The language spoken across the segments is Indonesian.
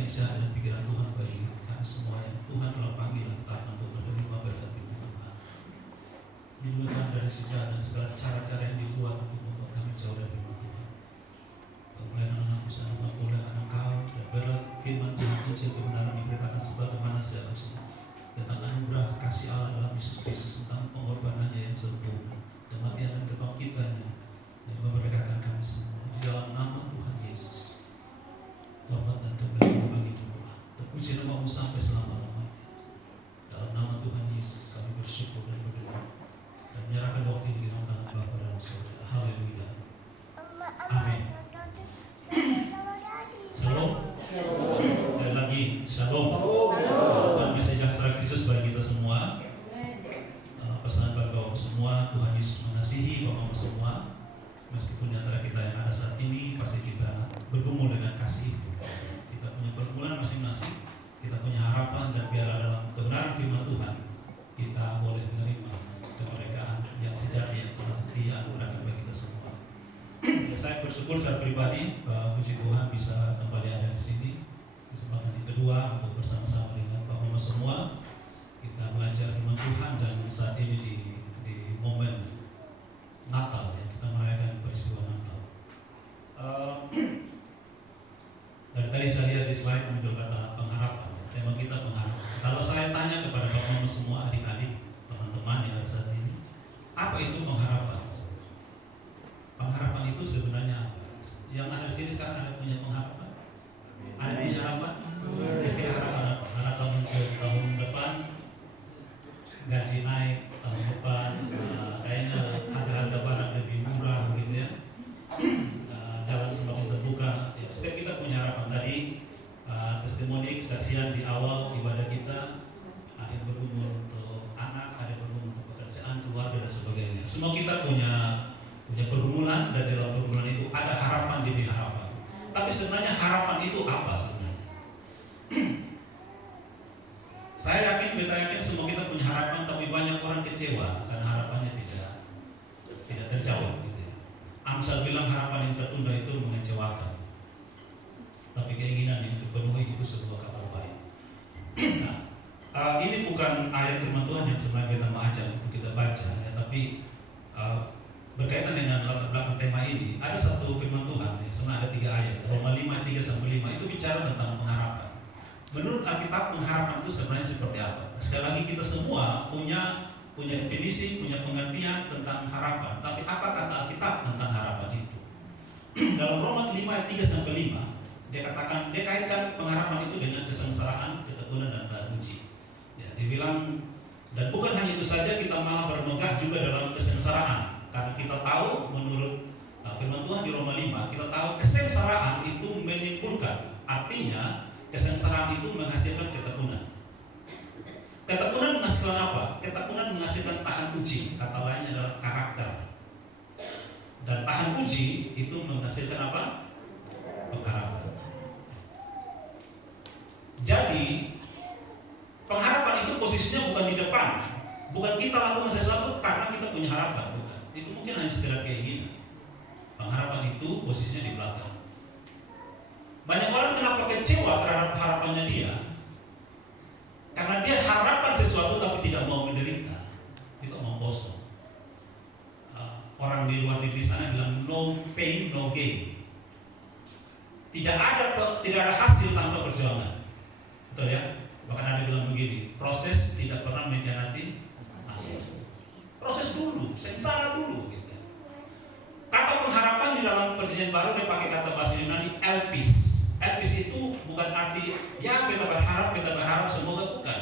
insight dan pikiran Tuhan bagi kami semua yang Tuhan telah panggil dan tetapkan untuk menerima berkat firman Tuhan. Lindungi dari sejarah dan segala cara-cara yang dibuat untuk membuat kami jauh dari firman Tuhan. Kemuliaan anak usaha kemuliaan Engkau dan berat firman Tuhan Injil kebenaran diberitakan sebagaimana seharusnya tentang anugerah kasih Allah dalam Yesus Kristus, tentang pengorbanannya yang sempurna, kematian dan kebangkitannya yang memerdekakan kami semua. Di dalam nama Tuhan Yesus, hormat dan kemuliaan bagi Tuhan. Terpuji nama-Mu sampai selama-lamanya. Dalam nama Tuhan Yesus kami bersyukur dan berdoa dan menyerahkan waktu ini di dalam tangan Bapa dan Saudara. Haleluya. Amin. Shalom. Sekali lagi, shalom. Tuhan sejahtera Kristus bagi kita semua. Pesan bagi Bapak semua, Tuhan Yesus mengasihi Bapak semua. Meskipun di antara kita yang ada saat ini pasti kita bergumul dengan kasih itu. Kita punya pergumulan masing-masing, kita punya harapan, dan biarlah dalam kebenaran firman Tuhan kita boleh menerima kemerdekaan yang sejati yang telah dianugerahkan bagi kita semua. Ya, saya bersyukur secara pribadi, puji Tuhan bisa kembali ada di sini. Kesempatan yang kedua untuk bersama-sama dengan Bapak Mama semua kita belajar firman Tuhan, dan saat ini di momen Natal ya, kita merayakan peristiwa Natal. Dari tadi saya lihat di slide muncul kata pengharapan. Tema kita pengharapan. Kalau saya tanya kepada Bapak Mama semua, adik-adik, teman-teman yang ada saat ini, apa itu pengharapan? Pengharapan itu sebenarnya apa? Yang ada di sini sekarang ada punya pengharapan? Ada punya harapan? Kira harapan apa? Harapan untuk tahun depan gaji naik, tahun depan kayaknya harga-harga barang lebih murah gitu ya, jalan semakin terbuka ya. Setiap kita punya harapan. Tadi testimoni kesaksian di awal ibadah kita, ada yang berumur untuk anak, ada yang berumur untuk pekerjaan, keluarga dan sebagainya. Semua kita punya pergumulan, dan dalam pergumulan itu ada harapan demi harapan. Tapi sebenarnya harapan itu apa sebenarnya? Saya yakin, kita yakin semua kita punya harapan, tapi banyak orang kecewa karena harapannya tidak terjawab. Gitu ya. Amsal bilang harapan yang tertunda itu mengecewakan, tapi keinginan yang terpenuhi itu sebuah kabar baik. Nah, ini bukan ayat firman Tuhan yang sebenarnya kita mengajak untuk kita baca, ya, tapi berkaitan dengan latar belakang tema ini. Ada satu firman Tuhan, ya, sebenarnya ada 3 ayat. Roma 5 ayat 3-5 itu bicara tentang pengharapan. Menurut Alkitab, pengharapan itu sebenarnya seperti apa? Sekali lagi, kita semua punya definisi, punya pengertian tentang harapan. Tapi apa kata Alkitab tentang harapan itu? Dalam Roma 5 ayat 3-5, dia kaitkan pengharapan itu dengan kesengsaraan, ketekunan, dan tahan uji. Ya, dia bilang, dan bukan hanya itu saja, kita malah bermegah juga dalam kesengsaraan. Karena kita tahu, menurut firman Tuhan di Roma 5, kita tahu kesengsaraan itu menimbulkan, artinya kesengsaraan itu menghasilkan ketekunan. Ketekunan menghasilkan apa? Ketekunan menghasilkan tahan uji. Kata lainnya adalah karakter. Dan tahan uji itu menghasilkan apa? Karakter. Jadi pengharapan itu posisinya bukan di depan. Bukan kita lakukan sesuatu karena kita punya harapan, bukan. Itu mungkin hanya sekedar keinginan. Pengharapan itu posisinya di belakang. Banyak orang kenapa kecewa terhadap harapannya dia? Karena dia harapkan sesuatu tapi tidak mau menderita. Itu omong kosong. Orang di luar negeri sana bilang no pain no gain. Tidak ada hasil tanpa perjuangan. Betul ya? Bahkan ada bilang begini, proses tidak pernah mengkhianati hasil. Proses dulu, sengsara dulu gitu. Kata pengharapan di dalam Perjanjian Baru dia pakai kata bahasa Yunani elpis. Elpis itu bukan arti ya kita berharap semoga, bukan.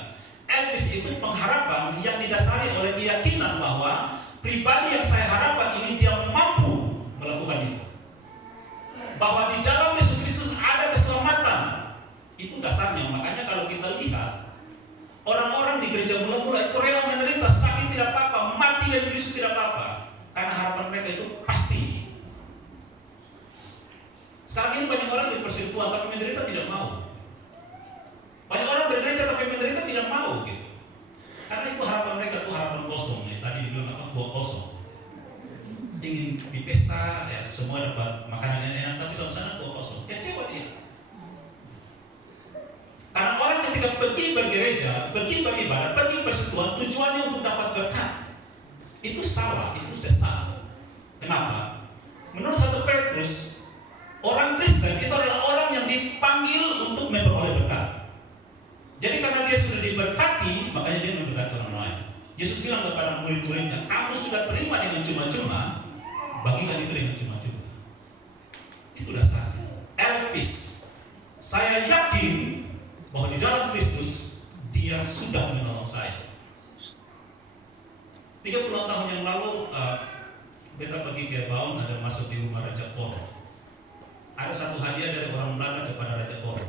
Elpis itu pengharapan yang didasari oleh keyakinan bahwa pribadi yang saya harapkan ini dia mampu melakukan itu. Bahwa di dalam Yesus Kristus ada keselamatan. Itu dasarnya. Makanya kalau kita lihat orang-orang di gereja mula-mula itu rela menderita, sakit tidak apa-apa, mati dan Kristus tidak apa-apa, karena harapan mereka itu pasti. Sekarang ini banyak orang di persekutuan tapi menderita tidak mau. Banyak orang bergereja tapi menderita tidak mau gitu. Karena itu harapan mereka itu harapan kosong ya. Tadi dibilang apa? Buah kosong. Ingin di pesta ya semua dapat makanan enak-enak tapi sama-sama buah bergereja, pergi beribadah, pergi persekutuan, tujuannya untuk dapat berkat. Itu salah, itu sesat. Kenapa? Menurut 1 Petrus, orang Kristen itu adalah orang yang dipanggil untuk memperoleh berkat. Jadi karena dia sudah diberkati, makanya dia memberkati orang lain. Yesus bilang kepada murid-muridnya, kamu sudah terima dengan cuma-cuma, bagikan itu dengan cuma-cuma. Itu dasarnya. Elpis, saya yakin bahwa di dalam Kristus dia sudah menolong saya. 30 tahun yang lalu, beta pergi ke Baun, ada masuk di rumah Raja Koro. Ada satu hadiah dari orang Belanda kepada Raja Koro.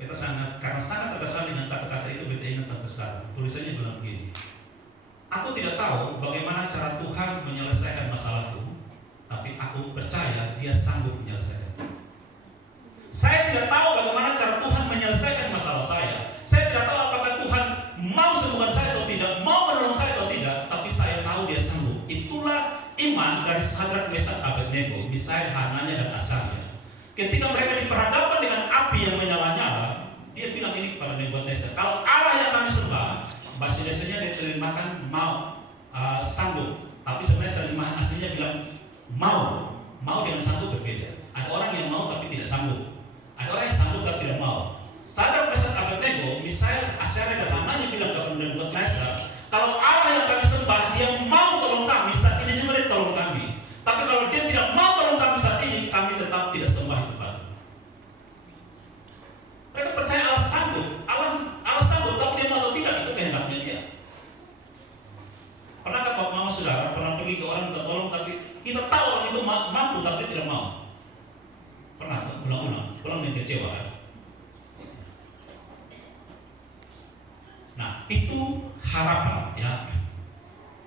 Beta karena sangat terkesan dengan kata-kata itu, beta ingat sampai sekarang. Tulisannya bilang begini, aku tidak tahu bagaimana cara Tuhan menyelesaikan masalahku, tapi aku percaya dia sanggup menyelesaikan. Saya tidak tahu bagaimana cara Tuhan menyelesaikan masalah saya. Saya tidak tahu apakah Tuhan mau sembuhkan saya atau tidak, mau menolong saya atau tidak, tapi saya tahu dia sanggup. Itulah iman dari Sadrak, Mesak, Abednego, Misael, Hananya dan Asaria. Ketika mereka diperhadapkan dengan api yang menyala-nyala, dia bilang ini kepada Nebukadnezar, kalau Allah yang kami sembah, bahasa Indonesianya diterjemahkan mau, sanggup, tapi sebenarnya terjemahan aslinya bilang mau dengan sanggup berbeda. Ada orang yang mau tapi tidak sanggup, ada orang yang sanggup tapi tidak mau. Sadrak, Mesak, Abednego, Misael, Asaria dan Hananya bilang kepada Nebukadnezar, kalau Allah yang kami sembah, dia mau tolong kami, saat ini juga dia tolong kami. Tapi kalau dia tidak mau tolong kami saat ini, kami tetap tidak sembah itu Pak. Mereka percaya Allah sanggup, Allah sanggup, tapi dia mau atau tidak, itu kehendaknya dia. Pernahkah Bapak Mama Saudara pernah pergi ke orang minta tolong, tapi kita tahu orang itu mampu tapi tidak mau? Pernah ulang dan kecewa kan? Nah, itu harapan ya.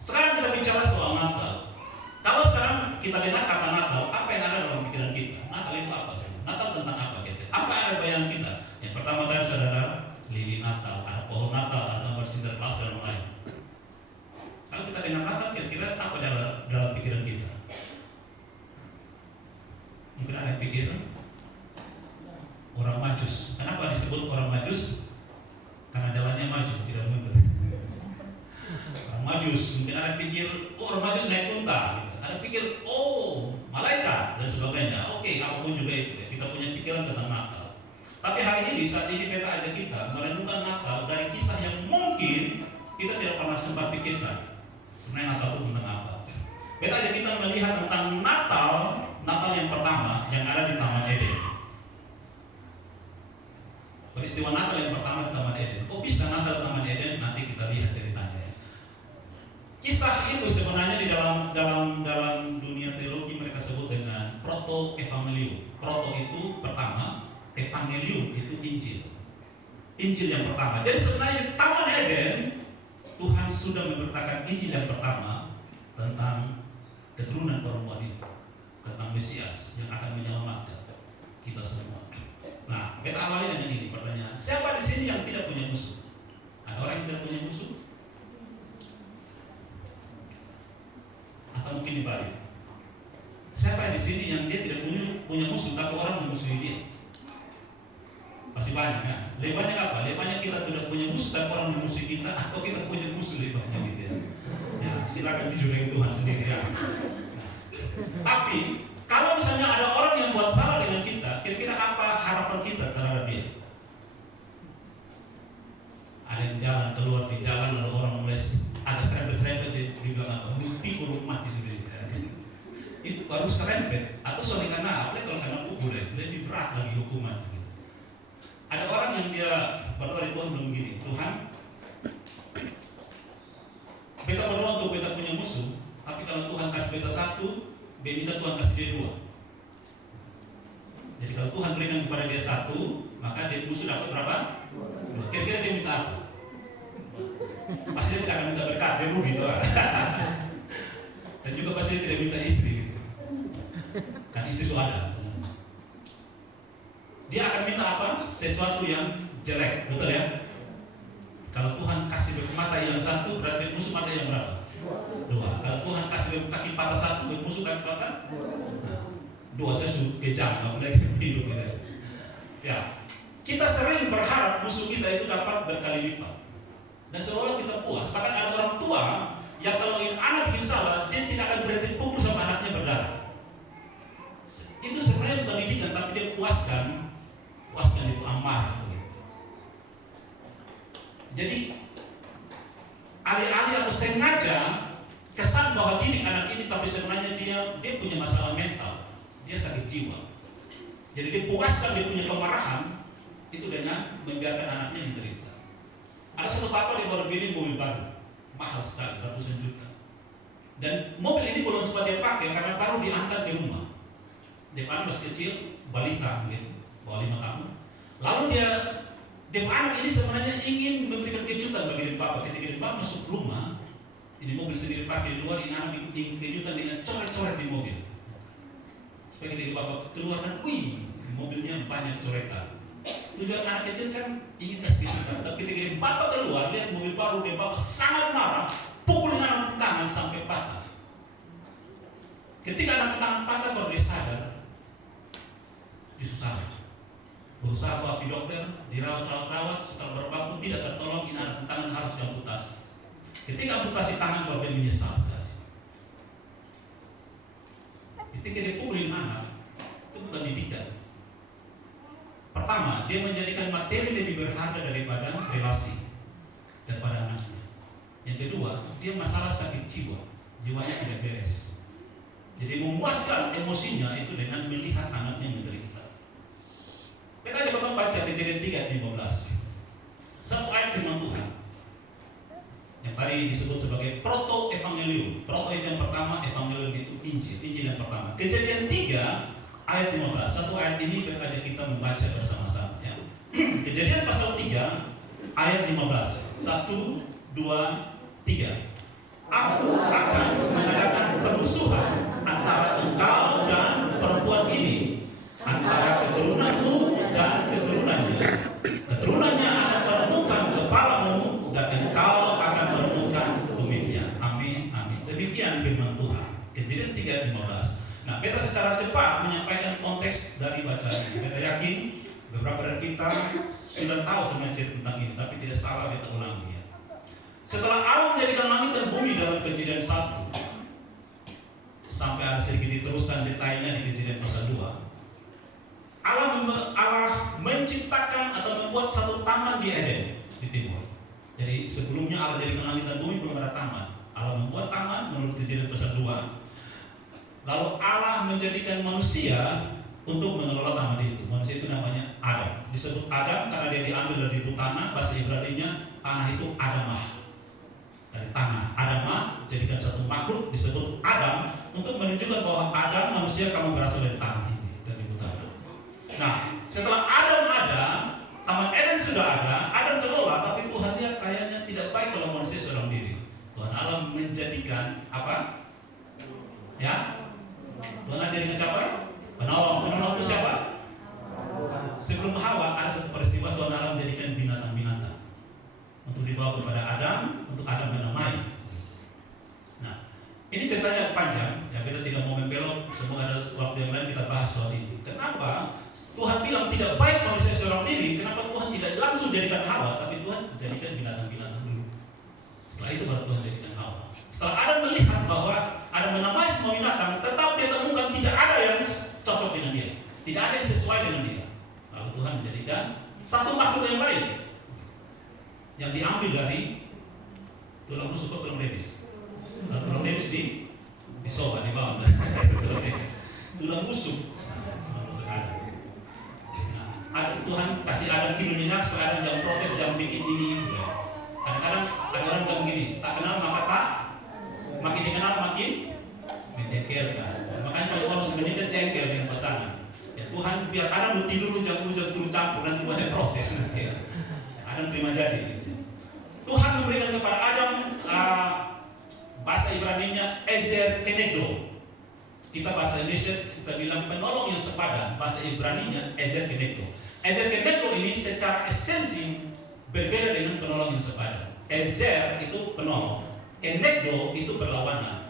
Sekarang kita bicara soal Natal. Kalau sekarang kita dengar kata Natal, apa yang ada dalam pikiran kita? Natal itu apa sih? Natal tentang apa gitu? Apa yang ada bayangan kita? Yang pertama dari saudara, lilin Natal, ada pohon Natal, ada gambar Sinterklas dan lain. Kalau kita dengar Natal, kira-kira apa dalam pikiran kita? Mungkin ada yang pikir orang Majus. Kenapa disebut orang Majus? Karena jalannya maju, tidak mundur. Orang Majus, mungkin ada pikir, oh orang Majus naik unta, gitu. Ada pikir, oh malaikat dan sebagainya. Oke, apapun juga itu, ya. Kita punya pikiran tentang Natal. Tapi hari ini, saat ini beta ajak kita merenungkan Natal dari kisah yang mungkin kita tidak pernah sempat pikirkan. Sebenarnya Natal itu tentang apa? Beta ajak kita melihat tentang Natal yang pertama yang ada di Taman Eden. Peristiwa Natal yang pertama di Taman Eden. Kok bisa Natal di Taman Eden? Nanti kita lihat ceritanya ya. Kisah itu sebenarnya di dalam dunia teologi mereka sebut dengan proto-evangelium. Proto itu pertama, evangelium itu Injil. Injil yang pertama. Jadi sebenarnya di Taman Eden Tuhan sudah memberitakan Injil yang pertama tentang keturunan perempuan itu, tentang Mesias yang akan menyelamatkan kita semua. Nah, kita awali dengan ini pertanyaan. Siapa di sini yang tidak punya musuh? Ada orang yang tidak punya musuh? Atau mungkin dibalik? Siapa di sini yang dia tidak punya musuh tapi orang memusuhi dia? Pasti banyak kan? Lebih banyak apa? Lebih banyak kita tidak punya musuh tapi orang memusuhi kita, atau kita punya musuh lebih banyak gitu ya. Ya, silakan jujur dengan Tuhan sendiri ya. Tapi kalau misalnya ada orang yang buat salah dengan kita, kira-kira apa harapan kita terhadap dia? Ada yang jalan keluar di jalan lalu orang mulai ada serempet-serempet di bilang apa? Bukti kurung mati sudah. Itu baru serempet atau soalnya karena apa? Kalau karena kubur lebih berat lagi hukuman. Ada orang yang dia berdoa di Tuhan belum gini, Tuhan, beta berdoa untuk beta punya musuh, tapi kalau Tuhan kasih beta satu, minta Tuhan kasih dia dua. Jadi kalau Tuhan berikan kepada dia satu, maka dia musuh dapat berapa? Dua. Kira-kira dia minta apa? Pasti dia tidak akan minta berkat, dia rugi tuh. Dan juga pasti dia tidak minta istri gitu. Kan istri itu ada. Dia akan minta apa? Sesuatu yang jelek, betul ya? Kalau Tuhan kasih mata yang satu, berarti musuh mata yang berapa? Dua. Kalau Tuhan kasih kaki patah satu, musuh kaki patah? Nah, dua. Saya sudah kejam, nggak boleh hidup gitu. Ya, kita sering berharap berharap musuh kita itu dapat berkali lipat. Dan seolah kita puas. Bahkan ada orang tua yang kalau ingin anak bikin salah, dia tidak akan berhenti pukul sama anaknya berdarah. Itu sebenarnya bukan didikan, tapi dia puaskan itu amarah. Jadi alih-alih aku sengaja kesan bahwa didik anak ini, tapi sebenarnya dia punya masalah mental, dia sakit jiwa. Jadi dia puaskan dia punya kemarahan itu dengan membiarkan anaknya menderita. Ada satu papa dia baru beli mobil baru, mahal sekali, ratusan juta. Dan mobil ini belum sempat dia pakai karena baru diantar ke rumah. Dia masih kecil, balita gitu, bawah 5 tahun. Lalu dia anak ini sebenarnya ingin memberikan kejutan bagi papa. Ketika papa masuk rumah, ini mobil sendiri pakai di luar, ini anak bikin kejutan dengan coret-coret di mobil. Supaya ketika papa keluar kan, wih, mobilnya banyak coretan. Tujuan anak kecil kan ingin kasih kejutan. Tapi ketika papa keluar, lihat mobil baru, dia papa sangat marah, pukul anak tangan sampai patah. Ketika anak tangan patah baru dia sadar, disusah. Berusaha bawa ke dokter, dirawat, setelah beberapa waktu tidak tertolong, ini anak tangan harus diamputasi. Ketika amputasi tangan baru dia menyesal sekali. Ketika dia pukulin anak, itu bukan didikan. Pertama, dia menjadikan materi lebih berharga daripada relasi daripada anaknya. Yang kedua, dia masalah sakit jiwa, jiwanya tidak beres. Jadi memuaskan emosinya itu dengan melihat anaknya menderita. Kita coba baca Kejadian 3:15. Satu ayat firman Tuhan yang tadi disebut sebagai proto-evangelium. Proto itu yang pertama, evangelium itu Injil yang pertama. Kejadian 3 ayat 15. Satu ayat ini kita membaca bersama-sama ya. Kejadian pasal 3 ayat 15. 1, 2, 3. Aku akan mengadakan permusuhan antara engkau dan perempuan ini, antara keturunanmu dan keturunannya. Keturunannya akan meremukkan kepalamu dan engkau akan meremukkan tumitnya. Amin, amin. Demikian firman Tuhan. Kejadian 3:15. Nah, kita secara cepat menyampaikan konteks dari bacaan ini. Kita yakin beberapa dari kita sudah tahu sebenarnya cerita tentang ini, tapi tidak salah kita ulangi ya. Setelah Allah menjadikan langit dan bumi dalam Kejadian 1, sampai ada sedikit diteruskan detailnya di Kejadian pasal 2. Allah menciptakan atau membuat satu taman di Eden di timur. Jadi sebelumnya Allah jadikan langit dan bumi belum ada taman. Allah membuat taman menurut Kejadian pasal 2. Lalu Allah menjadikan manusia untuk mengelola taman itu. Manusia itu namanya Adam. Disebut Adam karena dia diambil dari tanah. Bahasa Ibrani-nya tanah itu Adamah. Dari tanah Adamah jadikan satu makhluk disebut Adam untuk menunjukkan bahwa Adam manusia kamu berasal dari tanah ini. Nah, setelah Adam ada, Taman Eden sudah ada, Adam kelola, tapi Tuhan lihat kayaknya tidak baik kalau manusia seorang diri. Tuhan Allah menjadikan apa? Ya, Tuhan Allah jadikan siapa? Penolong. Penolong itu siapa? Sebelum Hawa ada satu peristiwa Tuhan Allah menjadikan binatang-binatang untuk dibawa kepada Adam, untuk Adam menamai. Nah, ini ceritanya panjang, ya kita tidak mau membelok. Semoga ada waktu yang lain kita bahas soal ini. Kenapa Tuhan bilang tidak baik manusia seorang diri? Kenapa Tuhan tidak langsung jadikan Hawa, tapi Tuhan jadikan binatang-binatang dulu? Setelah itu baru Tuhan jadikan Hawa. Setelah Adam melihat bahwa Adam menamai semua binatang, tetap dia temukan tidak ada yang cocok dengan dia, tidak ada yang sesuai dengan dia. Lalu Tuhan menjadikan satu makhluk yang lain, yang diambil dari tulang rusuk atau tulang remis. Tulang remis di sofa di bawah, tulang remis, tulang rusuk. Ada Tuhan kasih Adam hidupnya supaya Adam jangan protes, jangan bikin ini itu ya. Kadang-kadang ada orang bilang begini, tak kenal maka tak, makin dikenal makin mencengkelkan. Makanya kalau orang sebenarnya kan cengkel dengan pasangan. Ya Tuhan biar Adam lu tidur lu jangan turun campur nanti banyak protes ya. Adam terima jadi. Gitu. Tuhan memberikan kepada Adam bahasa Ibrani-nya Ezer Kenegdo. Kita bahasa Indonesia kita bilang penolong yang sepadan, bahasa Ibrani-nya Ezer Kenegdo. Ezer Kenegdo ini secara esensi berbeda dengan penolong yang sepadan. Ezer itu penolong, Kenegdo itu berlawanan.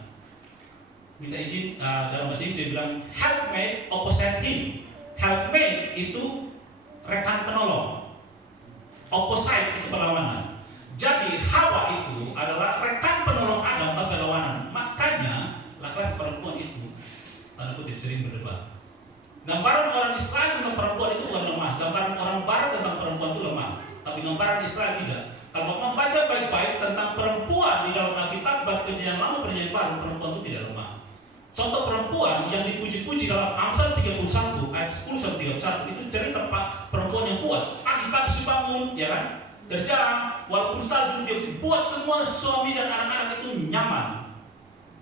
Minta izin dalam bahasa Inggris bilang helpmate opposite him. Helpmate itu rekan penolong. Opposite itu berlawanan. Jadi Hawa itu adalah rekan penolong Adam dan berlawanan. Makanya laki-laki perempuan itu tanda kutip sering berdebat. Gambaran orang Israel tentang perempuan itu bukan lemah. Gambaran orang Barat tentang perempuan itu lemah. Tapi gambaran Israel tidak. Kalau membaca baik-baik tentang perempuan di dalam Alkitab, baik Perjanjian Lama Perjanjian Baru, perempuan itu tidak lemah. Contoh perempuan yang dipuji-puji dalam Amsal 31 ayat 10 sampai 31 itu cerita perempuan yang kuat. Pagi-pagi bangun, ya kan? Kerja, walaupun salju dia buat semua suami dan anak-anak itu nyaman.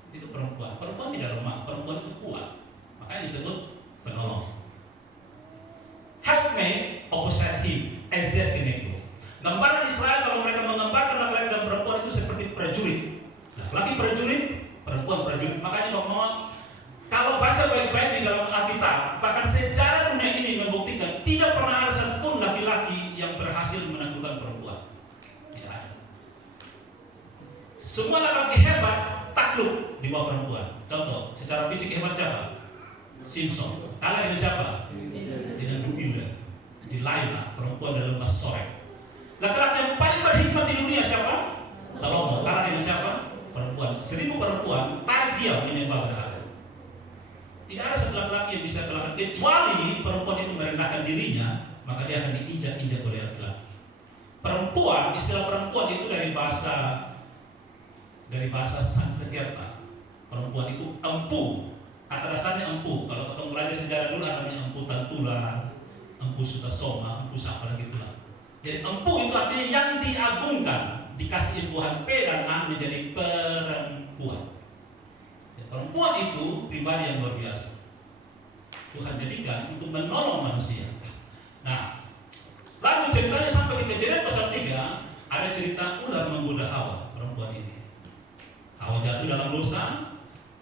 Itu perempuan. Perempuan tidak lemah, perempuan itu kuat. Makanya disebut penolong. Helpmate opposite him, ezer keneko. Gambaran Israel kalau mereka menggambarkan laki-laki dan perempuan itu seperti prajurit. Laki prajurit, perempuan prajurit. Makanya kalau baca baik-baik di dalam Alkitab, bahkan sejarah dunia ini membuktikan tidak pernah ada satupun laki-laki yang berhasil menaklukkan perempuan. Tidak ada. Semua laki-laki hebat takluk di bawah perempuan. Contoh, secara fisik hebat siapa? Simpson. Kalah dengan siapa? Dengan Duila. Di Laila, perempuan dalam lembah Sorek. Laki-laki yang paling berhikmat di dunia siapa? Salomo. Kalah dengan siapa? Perempuan. 1000 perempuan tarik dia menyembah berhala. Tidak ada satu laki-laki yang bisa kalahkan, kecuali perempuan itu merendahkan dirinya, maka dia akan diinjak-injak oleh laki-laki. Perempuan, istilah perempuan itu dari bahasa Sanskerta. Perempuan itu empu. Kata dasarnya empu. Kalau kita belajar sejarah dulu namanya empu Tantular, empu Sutasoma, empu siapa lagi itulah. Jadi empu itu artinya yang diagungkan, dikasih imbuhan P dan A menjadi perempuan. Ya, perempuan itu pribadi yang luar biasa. Tuhan jadikan untuk menolong manusia. Nah, lalu ceritanya sampai ke Kejadian pasal 3, ada cerita ular menggoda Hawa, perempuan ini. Hawa jatuh dalam dosa.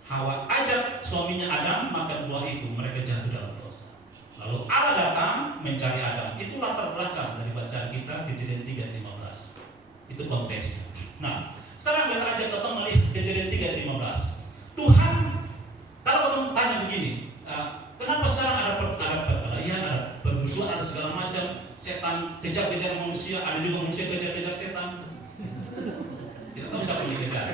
Hawa ajak suaminya Adam makan buah itu, mereka jatuh dalam dosa. Lalu Allah datang mencari Adam. Itu latar belakang dari bacaan kita Kejadian 3:15. Itu konteksnya. Nah, sekarang kita ajak kita melihat Kejadian 3:15. Tuhan, kalau kamu tanya begini, kenapa sekarang ada perkelahian, ada permusuhan, ada segala macam, setan kejar-kejar manusia, ada juga manusia kejar-kejar setan. Kita tahu siapa yang dikejar.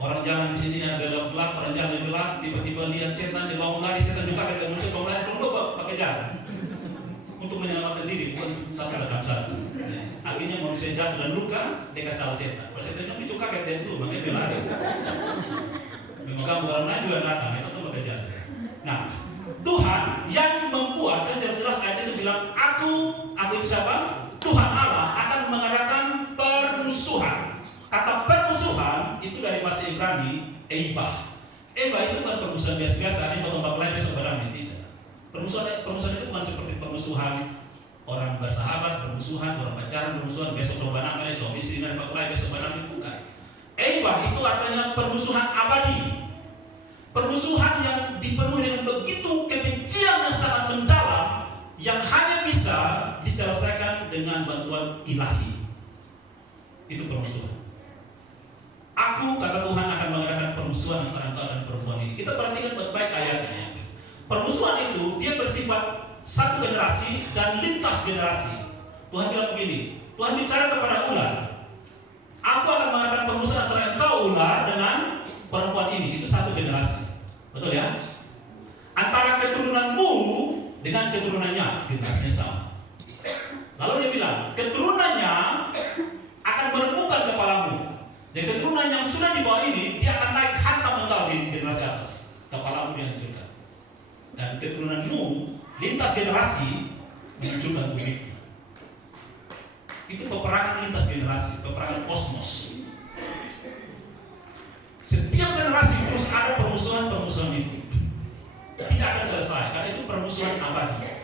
Orang jalan di sini ada gelap, orang jalan gelap, tiba-tiba lihat setan, dia bangun lari, setan juga kaget manusia bangun lari, tunggu pakai jalan untuk menyelamatkan diri, bukan satu dalam satu. Akhirnya manusia jatuh dan luka, dia salah setan. Pas setan itu kaget dia itu, makanya dia lari. Memang orang lain juga datang, itu tuh pakai jalan. Nah, Tuhan yang membuat, kan jelas ayat itu bilang, aku itu siapa? Tuhan Allah akan mengadakan permusuhan. Kata permusuhan itu dari bahasa Ibrani eibah. Eibah itu bukan permusuhan biasa-biasa, ini potong baklai besok barangnya, tidak. Permusuhan itu bukan seperti permusuhan orang bersahabat, permusuhan orang pacaran, permusuhan besok berbanang, suami istri dan baklai besok barangnya, bukan. Eibah itu artinya permusuhan abadi. Permusuhan yang dipenuhi dengan begitu kebencian yang sangat mendalam, yang hanya bisa diselesaikan dengan bantuan ilahi. Itu permusuhan. Aku, kata Tuhan, akan mengadakan permusuhan antara engkau dan perempuan ini. Kita perhatikan baik-baik ayatnya. Permusuhan itu dia bersifat satu generasi dan lintas generasi. Tuhan bilang begini, Tuhan bicara kepada ular, aku akan mengadakan permusuhan antara engkau ular dengan perempuan ini. Itu satu generasi, betul ya? Antara keturunanmu dengan keturunannya, generasinya sama. Lalu dia bilang, keturunannya akan meremukkan kepalamu. Dan keturunan yang sudah di bawah ini, dia akan naik hantam engkau di generasi atas. Kepalamu dihancurkan. Dan keturunanmu lintas generasi menghancurkan tubuhnya. Itu peperangan lintas generasi, peperangan kosmos. Setiap generasi terus ada permusuhan-permusuhan itu. Tidak akan selesai, karena itu permusuhan abadi.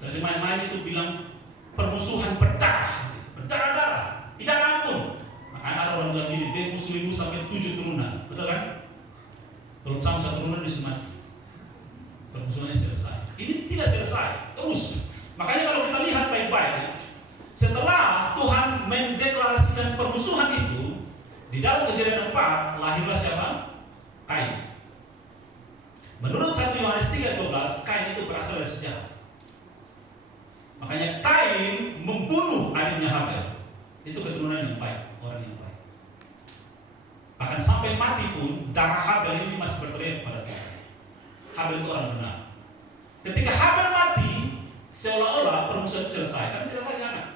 Terjemahan itu bilang permusuhan berdarah, berdarah-darah, tidak ampun. Ada orang bilang gini, dia musuh sampai 7 turunan, betul kan? Belum sampai 1 turunan disemati. Permusuhannya selesai. Ini tidak selesai, terus. Makanya kalau kita lihat baik-baik, setelah Tuhan mendeklarasikan permusuhan itu, di dalam Kejadian 4 lahirlah siapa? Kain. Menurut 1 Yohanes 3:12, Kain itu berasal dari sejarah. Makanya Kain membunuh adiknya Habel. Itu keturunan yang baik, orang yang baik. Bahkan sampai mati pun darah Habel ini masih berteriak pada Tuhan. Habel itu orang benar. Ketika Habel mati, seolah-olah permusuhan itu selesai, kan tidak lagi anak.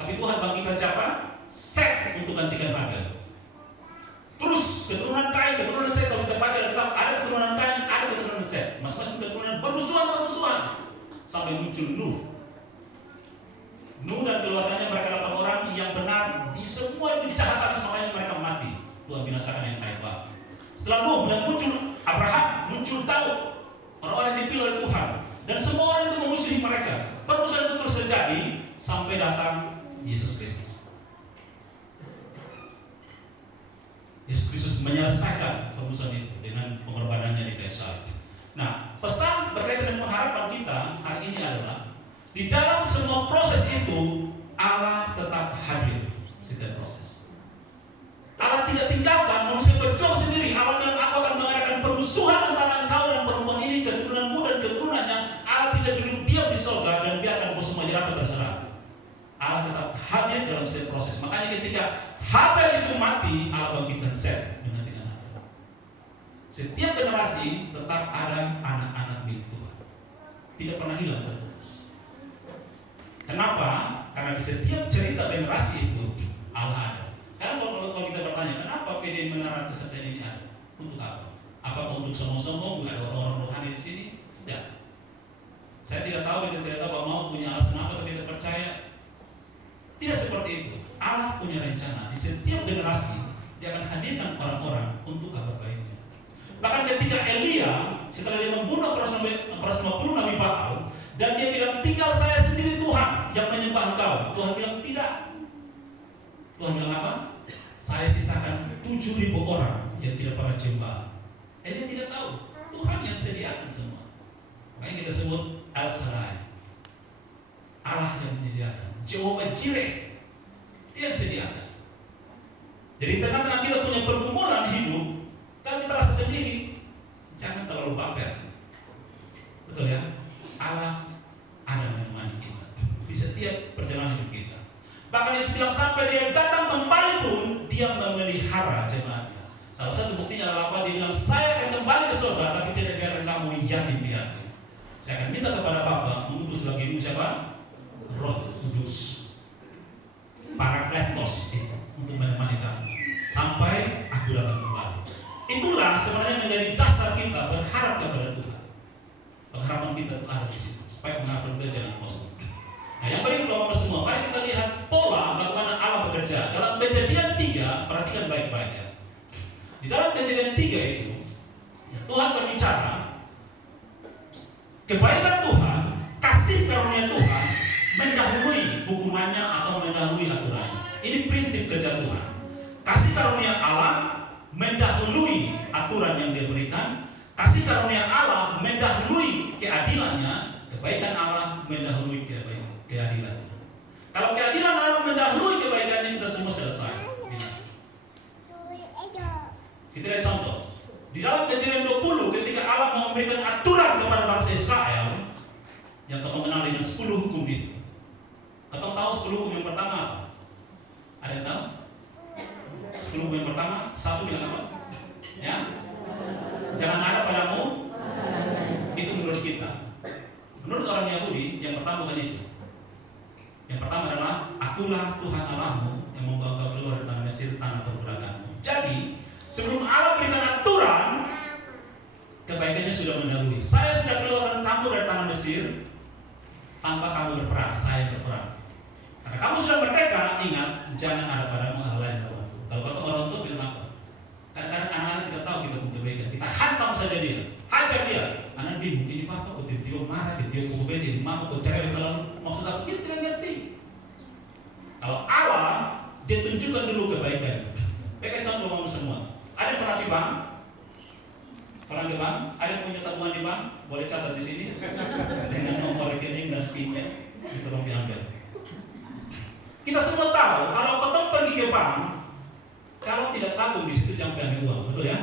Tapi Tuhan bangkitkan siapa? Set untuk gantikan Habel. Terus keturunan Kain, keturunan Set, kalau kita baca Alkitab, ada keturunan Kain, ada keturunan Set. Masing-masing keturunan bermusuhan. Sampai muncul Nuh. Nuh dan keluarganya, mereka 8 orang yang benar di semua itu dicatatkan, semuanya mereka mati. Tuhan binasakan yang hebat. Setelah Nuh muncul Abraham, muncul Daud, orang-orang yang dipilih oleh Tuhan, dan semua orang itu memusuhi mereka. Permusuhan itu terus terjadi sampai datang Yesus Kristus. Yesus Kristus menyelesaikan permusuhan itu dengan pengorbanannya di kayu salib. Nah, pesan berkaitan dengan pengharapan kita hari ini adalah di dalam semua proses itu Allah tetap hadir setiap proses. Allah tidak tinggalkan manusia berjuang sendiri. Allah bilang, aku akan mengadakan permusuhan antara engkau dan perempuan ini, keturunanmu dan keturunannya. Allah tidak duduk diam di surga dan biarkan kau semua jerapah terserah. Allah tetap hadir dalam setiap proses. Makanya ketika Habel itu mati, Allah bangkitkan Set menggantikan Habel. Setiap generasi tetap ada anak-anak milik Tuhan, tidak pernah hilang terputus. Kenapa? Karena di setiap cerita generasi itu Allah ada. Sekarang kalau kita bertanya, kenapa PDI Menara Kesatuan ini ada? Untuk apa? Apakah untuk sombong-sombong? Ada orang-orang rohani di sini? Tidak. Saya tidak tahu, kita tidak tahu bahwa mau punya alasan apa, tapi kita percaya tidak seperti itu. Allah punya rencana. Di setiap generasi Dia akan hadirkan orang-orang untuk kabar baiknya. Bahkan ketika Elia, setelah dia membunuh 450 Nabi Baal, dan dia bilang, tinggal saya sendiri Tuhan yang menyembah engkau. Tuhan bilang tidak. Tuhan bilang apa? Saya sisakan 7.000 orang yang tidak pernah menyembah. Elia tidak tahu. Tuhan yang sediakan semua. Makanya kita sebut El-Shaddai, Allah yang menyediakan. Jehovah Jireh, Dia yang sediakan. Jadi tengah-tengah kita punya pergumulan hidup, kalau kita rasa sendiri, jangan terlalu baper. Betul ya? Allah ada menemani kita di setiap perjalanan hidup kita. Bahkan Yesus bilang sampai Dia datang kembali pun Dia memelihara jemaatnya. Salah satu buktinya adalah apa? Dia bilang, saya akan kembali ke surga, tapi tidak biarkan kamu yatim piatu. Saya akan minta kepada Bapa mengutus bagimu siapa? Roh Kudus, Parakletos itu, untuk menemani kamu sampai aku datang kembali. Itulah sebenarnya menjadi dasar kita berharap kepada Tuhan. Pengharapan kita ada di situ, supaya pengharapan kita jangan kosong. Nah, yang berikut semua, mari kita lihat pola bagaimana Allah bekerja. Dalam Kejadian 3, perhatikan baik-baik ya. Di dalam Kejadian 3 itu, Tuhan berbicara, kebaikan Tuhan, kasih karunia Tuhan mendahului hukumannya atau mendahului aturannya. Ini prinsip kerja Tuhan. Kasih karunia Allah mendahului aturan yang Dia berikan. Kasih karunia Allah mendahului keadilannya. Kebaikan Allah mendahului keadilannya. Kalau keadilan Allah mendahului kebaikannya, kita semua selesai. Kita lihat contoh. Di dalam Kejadian 20, ketika Allah memberikan aturan kepada bangsa Israel, yang kita mengenal dengan 10 hukum itu. Kita tahu 10 hukum yang pertama apa? Ada yang tahu? 10 hukum yang pertama, satu bilang apa? Ya, jangan ada padamu. Itu menurut kita. Menurut orang Yahudi, yang pertama bukan itu. Yang pertama adalah, akulah Tuhan Allahmu yang membawa kau keluar dari tanah Mesir, tanah perbudakanmu. Jadi, sebelum Allah berikan aturan, kebaikannya sudah mendahului. Saya sudah keluarkan kamu dari tanah Mesir tanpa kamu berperang, saya berperang. Karena kamu sudah merdeka, ingat, jangan ada padamu hal lain dalam aku. Kalau kata orang tua bilang apa? Kadang-kadang anak-anak tidak tahu kita punya kebaikan. Kita hantam saja dia, hajar dia. Anak bingung, ini apa? Kok tiba-tiba marah, tiba-tiba kok beti, mama kok cerai dalam maksud apa? Kita tidak ngerti. Kalau Allah, Dia tunjukkan dulu kebaikan. Pakai contoh kamu semua. Ada yang pernah di bank? Orang di bank? Ada yang punya tabungan di bank? Boleh catat di sini dengan nomor rekening dan PIN-nya, itu tolong diambil. Kita semua tahu kalau potong pergi ke bank, kalau tidak tabung di situ jangan ambil uang, betul ya?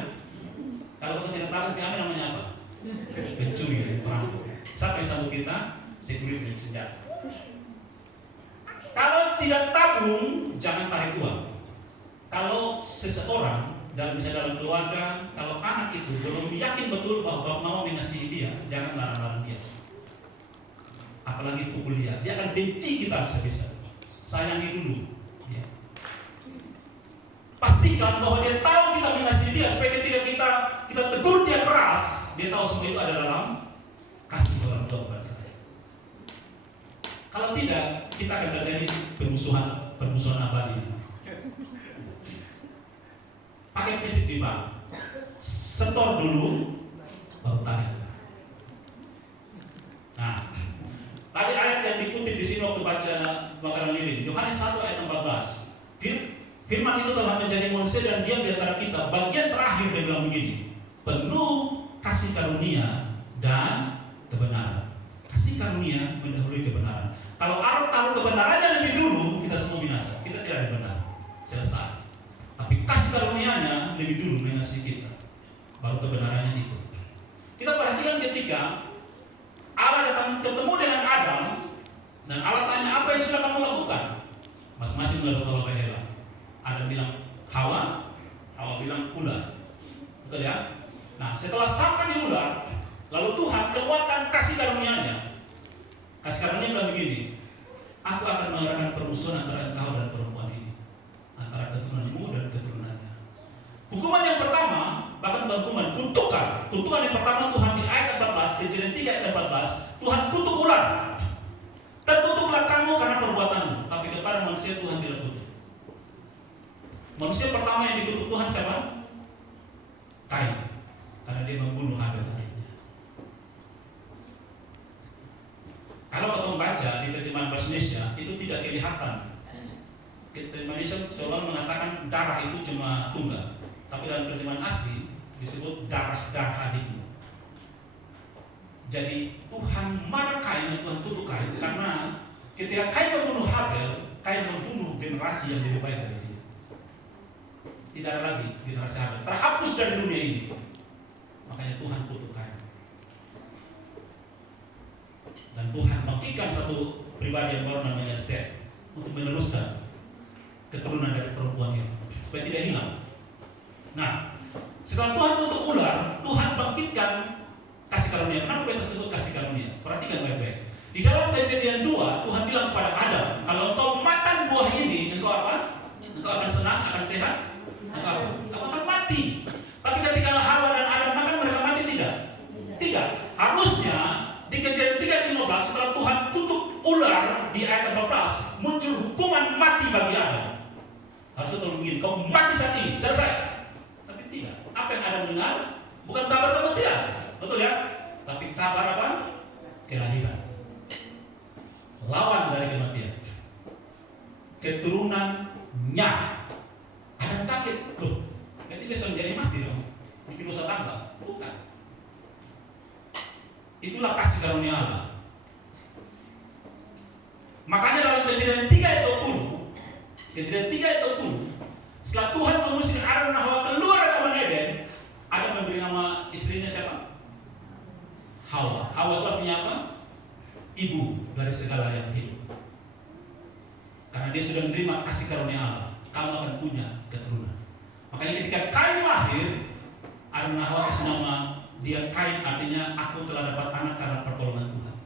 Kalau kita tidak tabung, diambil namanya apa? Pencuri, perampok. Siapa yang sanggup kita? security senjata. Kalau tidak tabung, jangan tarik uang. Kalau seseorang dalam keluarga, kalau anak itu belum yakin betul bahwa bapak mama mengasihi dia, jangan larang-larang dia. Apalagi pukul dia akan benci kita bisa-bisa. Sayangi dulu dia. Pastikan bahwa dia tahu kita mengasihi dia, supaya ketika kita tegur dia keras, dia tahu semua itu ada dalam kasih orang tua kepada saya. Kalau tidak, kita akan terjadi permusuhan abadi. Pakai prinsip lima, setor dulu, baru tarik. Nah, tadi ayat yang dikutip di sini waktu baca bakaran lilin, Yohanes 1 ayat 14. Firman itu telah menjadi manusia dan diam di antara kita. Bagian terakhir dia bilang begini, penuh kasih karunia dan kebenaran. Kasih karunia mendahului kebenaran. Kalau Arab tahu kebenarannya lebih dulu, kita semua binasa. Kita tidak ada benar. Selesai. Tapi kasih karunia-Nya lebih dulu mengasihi kita. Baru kebenarannya itu. Kita perhatikan ketika Allah datang ketemu dengan Adam, dan Allah tanya, apa yang sudah kamu lakukan? Masing-masing sudah bertolak berhela. Adam bilang Hawa bilang ular. Betul ya? Nah, setelah sampai di ular, lalu Tuhan keluarkan kasih karunia-Nya. Kasih karunia bilang begini, aku akan mengadakan permusuhan antara engkau dan perempuan ini, antara keturunanmu dan keturunannya. Hukuman yang pertama, bahkan hukuman kutukan yang pertama Tuhan di ayat 14, Kejadian 3 ayat 14, Tuhan kutuk ular. Terkutuklah kamu karena perbuatanmu, tapi kepada manusia Tuhan tidak kutuk. Manusia pertama yang dikutuk Tuhan siapa? Kain, karena dia membunuh Habel. Kalau kita baca di terjemahan bahasa Indonesia itu tidak kelihatan. Terjemahan Indonesia seolah mengatakan darah itu cuma tunggal, tapi dalam terjemahan asli disebut darah adikmu. Jadi Tuhan marah Kain dan Tuhan kutuk Kain karena ketika Kain membunuh Habel, Kain membunuh generasi yang lebih baik dari dia. Tidak ada lagi generasi Habel, terhapus dari dunia ini. Makanya Tuhan kutuk Kain. Dan Tuhan bangkitkan satu pribadi yang baru namanya Set untuk meneruskan keturunan dari perempuan itu supaya tidak hilang. Nah, setelah Tuhan kutuk ular, Tuhan bangkitkan kasih karunia. Kenapa kita sebut kasih karunia? Perhatikan baik-baik. Di dalam Kejadian 2, Tuhan bilang kepada Adam, kalau engkau makan buah ini, engkau apa? Engkau akan senang, akan sehat, engkau akan mati. Tapi ketika Hawa dan Adam makan, mereka mati tidak? Tidak. Harusnya di Kejadian 3:15 setelah Tuhan kutuk ular di ayat 14 muncul hukuman mati bagi Adam. Harusnya Tuhan begini, kau mati saat ini, selesai. Tapi tidak. Apa yang Adam dengar bukan kabar kematian, betul ya? Tapi kabar apa? Kelahiran. Lawan dari kematian. Keturunannya. Adam kaget, loh, berarti bisa menjadi mati dong. Bikin dosa tambah. Bukan. Itulah kasih karunia Allah. Makanya dalam Kejadian 3 ayat 20, setelah Tuhan mengusir Adam dan Hawa keluar dari Taman Eden, Adam memberi nama istrinya siapa? Hawa. Hawa itu artinya apa? Ibu dari segala yang hidup. Karena dia sudah menerima kasih karunia Allah, kamu akan punya keturunan. Makanya ketika Kain lahir, Adam dan Hawa kasih nama dia Kain, artinya aku telah dapat anak karena pertolongan Tuhan.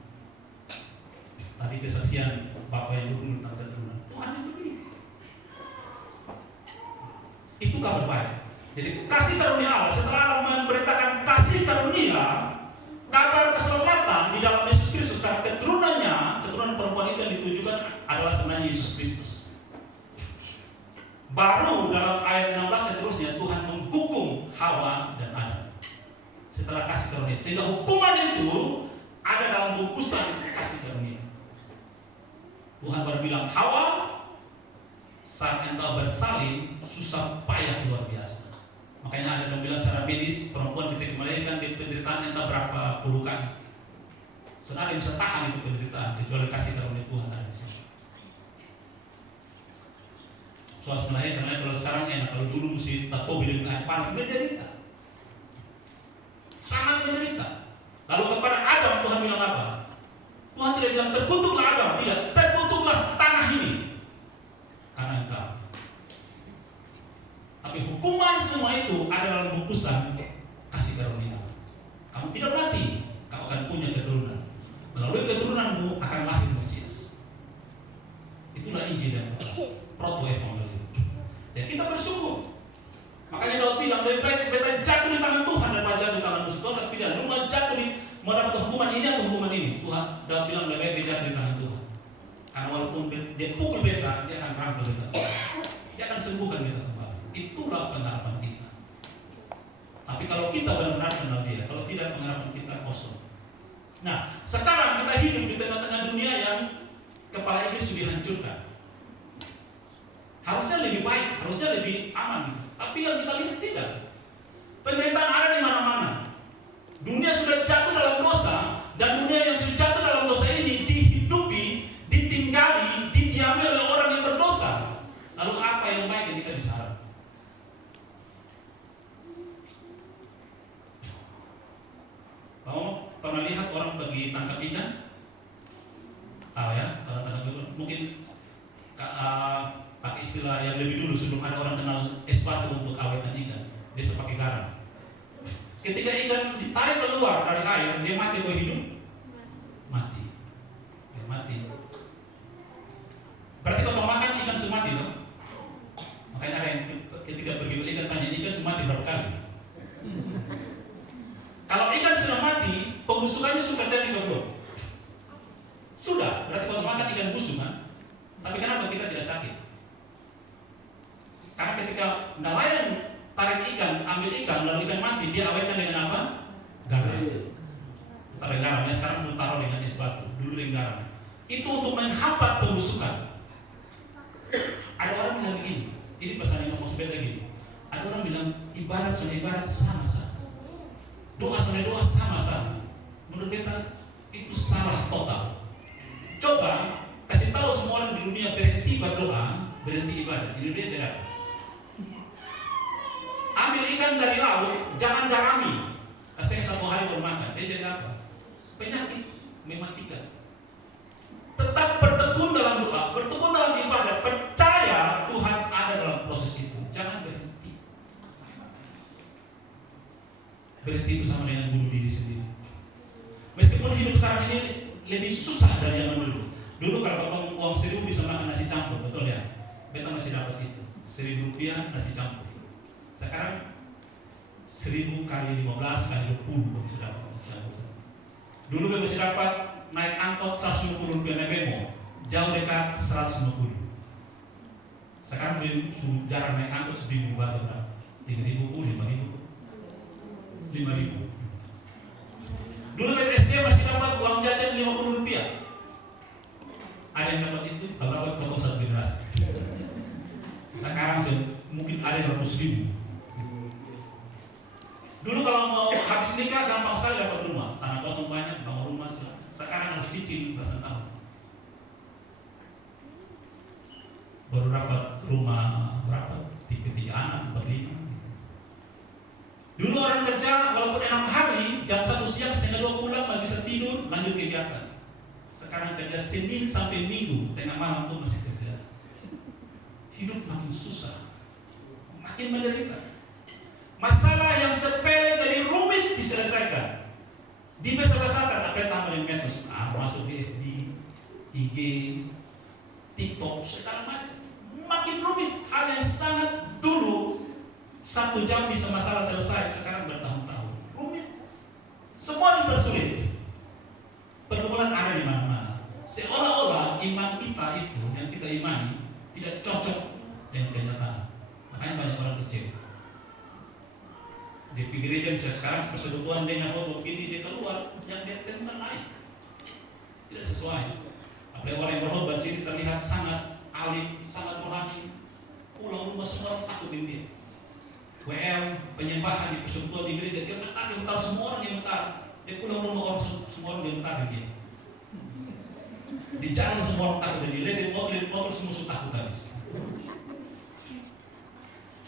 Tapi kesaksian Bapak yang dulu tentang keturunan Tuhan yang begini. Itu kabar baik. Jadi kasih karunia Allah, setelah Allah memberitakan kasih karunia, kabar keselamatan di dalam Yesus Kristus, karena keturunan perempuan itu yang ditujukan adalah sebenarnya Yesus Kristus. Baru dalam ayat 16 seterusnya Tuhan menghukum Hawa dan Adam. Setelah kasih karunia, sehingga hukuman itu ada dalam bungkusan kasih karunia. Tuhan baru bilang, Hawa, saat engkau bersalin susah payah luar biasa. Makanya ada yang bilang secara medis, perempuan ketika melahirkan di penderitaan entah berapa puluh kali. Saudara yang bisa tahan itu penderitaan kecuali kasih karunia Tuhan ada di sini. Soal melahirkan, karena kalau sekarang enak, kalau dulu mesti tato bilang air panas, menderita. Sangat menderita. Lalu kepada Adam Tuhan bilang apa? Tuhan tidak bilang terkutuklah Adam, tidak, terkutuklah tanah ini karena engkau. Tapi hukuman semua itu adalah bungkusan kasih karunia. Kamu tidak mati, kau akan punya keturunan. Melalui keturunanmu akan lahir Mesias. Itulah Injil dan proto evangelium. Dan kita bersyukur. Makanya Daud bilang lebih baik kita jatuh di tangan Tuhan daripada jatuh di tangan musuh. Tuhan kasih pilihan, lu mau jatuh di mau dapat hukuman ini atau hukuman ini? Tuhan Daud bilang lebih baik dia jatuh di tangan Tuhan. Karena walaupun dia pukul beta, dia akan rangkul beta. Dia akan sembuhkan beta kembali. Itulah pengharapan kita. Tapi kalau kita benar-benar kenal dia, kalau tidak pengharapan kita kosong. Nah, sekarang kita hidup di tengah-tengah dunia yang kepala iblis sudah dihancurkan. Harusnya lebih baik, harusnya lebih aman. Tapi yang kita lihat tidak. Penderitaan ada di mana-mana. Dunia sudah jatuh dalam dosa, dan dunia yang sudah jatuh dalam dosa ini dihidupi, ditinggali, didiami oleh orang yang berdosa. Lalu apa yang baik yang kita bisa harap? Kamu pernah lihat orang pergi tangkap ikan? Tahu ya, kalau tangkap ikan mungkin pakai istilah yang lebih dulu sebelum ada orang kenal es batu untuk awetan ikan, biasa pakai garam. Ketika ikan ditarik keluar dari air, dia mati atau hidup? Mati. Dia mati. Berarti kalau makan ikan semati, loh. Makanya ada yang ketika pergi ikan tanya ikan semati berapa kali? Kalau ikan sudah mati, pembusukannya sudah jadi ke belum? Sudah. Berarti kalau makan ikan busuk kan? Tapi kenapa kita tidak sakit? Karena ketika nelayan tarik ikan, ambil ikan, lalu ikan mati, dia awetkan dengan apa? Garam. Taruh garam, ya sekarang mau taruh dengan es batu, dulu dengan garam. Itu untuk menghambat pembusukan. Ada orang bilang begini, ini pesan yang mau sepeda gini. Ada orang bilang ibarat sama ibarat sama-sama. Doa sama doa sama-sama. Menurut beta itu salah total. Coba kasih tahu semua orang di dunia berhenti berdoa, berhenti ibadah. Di dunia tidak. Ambil ikan dari laut, jangan garami. Kasih 1 hari baru makan. Dia jadi apa? Penyakit, mematikan. Tetap bertekun dalam doa, bertekun dalam ibadah. Percaya Tuhan ada dalam proses itu. Jangan berhenti. Berhenti itu sama dengan bunuh diri sendiri. Meskipun hidup sekarang ini lebih susah dari zaman dulu. Dulu kalau potong uang 1.000 bisa makan nasi campur, betul ya? Beta masih dapat itu. 1.000 rupiah nasi campur. Sekarang 1.000 kali 15 kali 20 bisa dapat nasi campur. Dulu beta masih dapat naik angkot 150 rupiah naik bemo, jauh dekat 150. Sekarang belum jarang naik angkot 1.000 batu berapa? 3.000, 5.000. 5.000. Dulu dari SD masih dapat uang jajan 50 rupiah. Ada yang dapat itu, kalau dapat potong 1 generasi. Sekarang mungkin ada yang 100.000. Dulu kalau mau habis nikah gampang sekali dapat rumah, tanah kosong banyak, bangun rumah. Sekarang harus cicil belasan tahun. Baru dapat rumah berapa? Tipe 3 anak, 4, 5. Dulu orang kerja walaupun 6 hari, jam 1 siang setengah 2 pulang masih bisa tidur, lanjut kegiatan. Sekarang kerja Senin sampai Minggu, tengah malam pun masih kerja. Hidup makin susah, makin menderita. Masalah yang sepele jadi rumit diselesaikan. Dibesar-besarkan, apa yang tambah dengan medsos? Masuk di FB, IG, TikTok, segala macam. Makin rumit. Hal yang sangat dulu 1 jam bisa masalah selesai, sekarang bertahun-tahun. Rumit. Semua dipersulit. Pergumulan ada di mana-mana. Seolah-olah iman kita itu yang kita imani tidak cocok dengan kenyataan. Makanya banyak orang kecewa. Di gereja misalnya sekarang persekutuan dengan foto begini, dia keluar yang dia tentang lain, tidak sesuai. Apalagi orang yang berkhotbah sini terlihat sangat alim, sangat rohani. Pulang rumah semua orang takutin dia. WM penyembahan di persekutuan di gereja, dia tahu semua orang yang bentar. Dia pulang rumah orang semua orang yang bentar dia. Di jalan semua orang takut dia. Lihat motor semua sudah takut habis.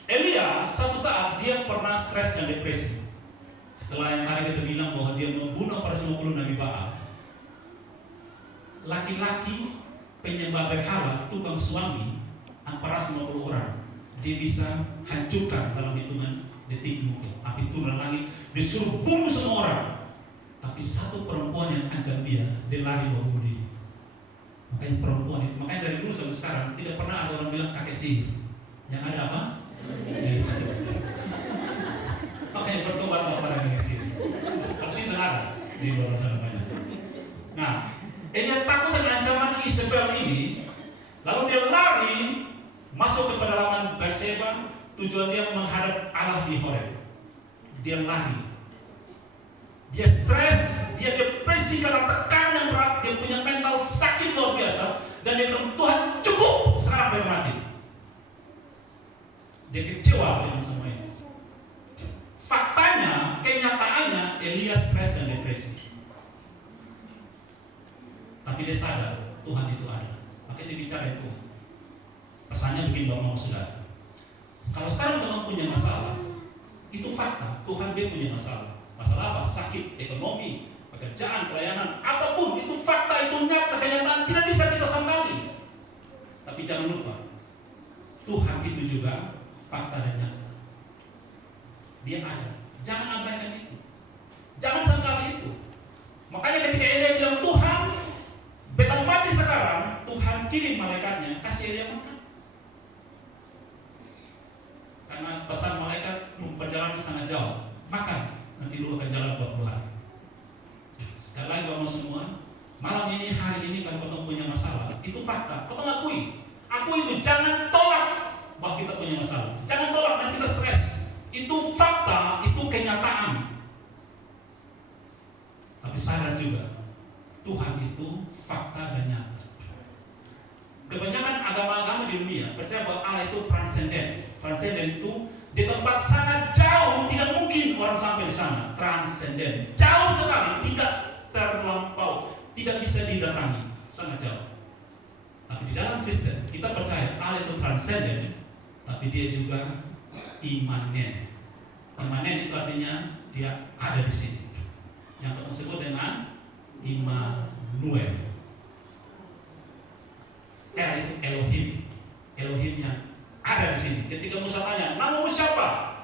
Elia satu saat dia pernah stres dan depresi. Setelah yang tadi kita bilang bahwa dia membunuh para 50 nabi Baal, laki-laki penyembah berhala, tukang suami, 450 orang, dia bisa hancurkan dalam hitungan detik mungkin. Api turun lagi, disuruh bunuh semua orang. Tapi satu perempuan yang ancam dia lari bawa bunuh dia. Makanya perempuan itu, makanya dari dulu sampai sekarang tidak pernah ada orang bilang kakek sihir. Yang ada apa? Makanya bertobat orang yang sihir. Tapi sih ada di luar sana banyak. Nah, dia takut dengan ancaman Isabel ini, lalu dia lari masuk ke pedalaman Berseba. Tujuan dia menghadap Allah di Horeb. Dia lari, dia stres, dia depresi karena tekanan yang berat, dia punya mental sakit luar biasa, dan dia bilang, Tuhan cukup, sekarang biar mati. Dia kecewa dengan semua ini. Faktanya, kenyataannya, Elia stres dan depresi. Tapi dia sadar Tuhan itu ada. Makanya dia bicara itu. Pesannya begini Bapak Saudara. Kalau sekarang teman punya masalah, itu fakta. Tuhan dia punya masalah. Masalah apa? Sakit, ekonomi, pekerjaan, pelayanan, apapun itu fakta, itu nyata, kenyataan, tidak bisa kita sangkali. Tapi jangan lupa, Tuhan itu juga fakta dan nyata. Dia ada. Jangan abaikan itu. Jangan sangkali itu. Makanya ketika Elia bilang, Tuhan, beta mati sekarang, Tuhan kirim malaikatnya, kasih Elia makan. Karena pesan malaikat perjalanan sangat jauh, makan, nanti lu akan jalan 40 hari. Sekali lagi Bapak semua, malam ini, hari ini kalau kau punya masalah, itu fakta, kau akui itu, jangan tolak bahwa kita punya masalah, jangan tolak dan kita stres, itu fakta, itu kenyataan. Tapi sadar juga, Tuhan itu fakta dan nyata. Kebanyakan agama-agama di dunia percaya bahwa Allah itu transenden. Transenden itu di tempat sangat jauh, tidak mungkin orang sampai di sana. Transenden, jauh sekali, tidak terlampau, tidak bisa didatangi, sangat jauh. Tapi di dalam Kristen kita percaya Allah itu transenden, tapi dia juga imanen. Imanen itu artinya dia ada di sini. Yang kita sebut dengan Immanuel. itu Elohim. Elohimnya ada di sini. Ketika Musa tanya, namamu siapa?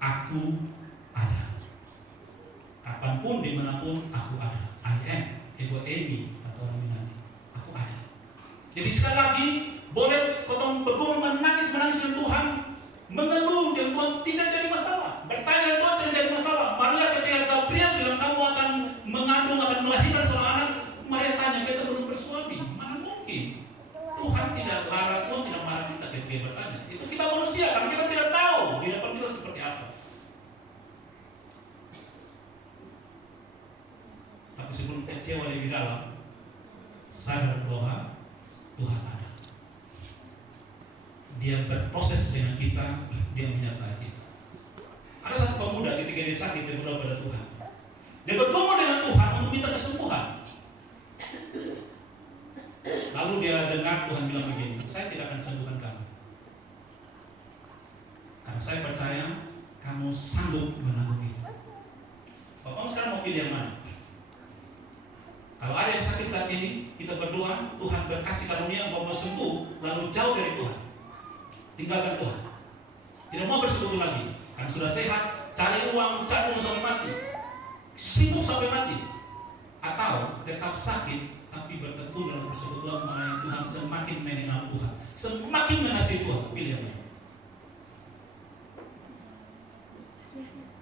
Aku ada. Kapanpun, dimanapun, aku ada. I am. Ego Emi, kata orang Minang. Aku ada. Jadi sekali lagi, boleh kau bergumul menangis dengan Tuhan, mengeluh dengan Tuhan tidak jadi masalah. Bertanya dengan Tuhan tidak jadi masalah. Maria ketika Gabriel bilang kamu akan mengandung, akan melahirkan seorang anak, Maria tanya, kita belum bersuami, mana mungkin? Tuhan tidak larang, Tuhan tidak marah kita ketika dia bertanya. Itu kita manusia, karena kita tidak tahu di depan kita seperti apa. Tapi sebelum kecewa lebih dalam, sadar bahwa Tuhan ada. Dia berproses dengan kita, dia menyertai kita. Ada satu pemuda ketika dia sakit, dia berdoa pada Tuhan. Dia bergumul dengan Tuhan untuk minta kesembuhan. Lalu dia dengar Tuhan bilang begini, saya tidak akan sembuhkan kamu, karena saya percaya kamu sanggup menanggung itu. Bapak sekarang mau pilih yang mana? Kalau ada yang sakit saat ini, kita berdoa, Tuhan berkasih karunia bahwa sembuh, lalu jauh dari Tuhan, tinggalkan Tuhan, tidak mau bersekutu lagi, karena sudah sehat, cari uang sampai mati, sibuk sampai mati, atau tetap sakit tapi bertekun dalam persekutuan melayani Tuhan, semakin mengenal Tuhan, semakin mengasihi Tuhan. Pilih yang mana?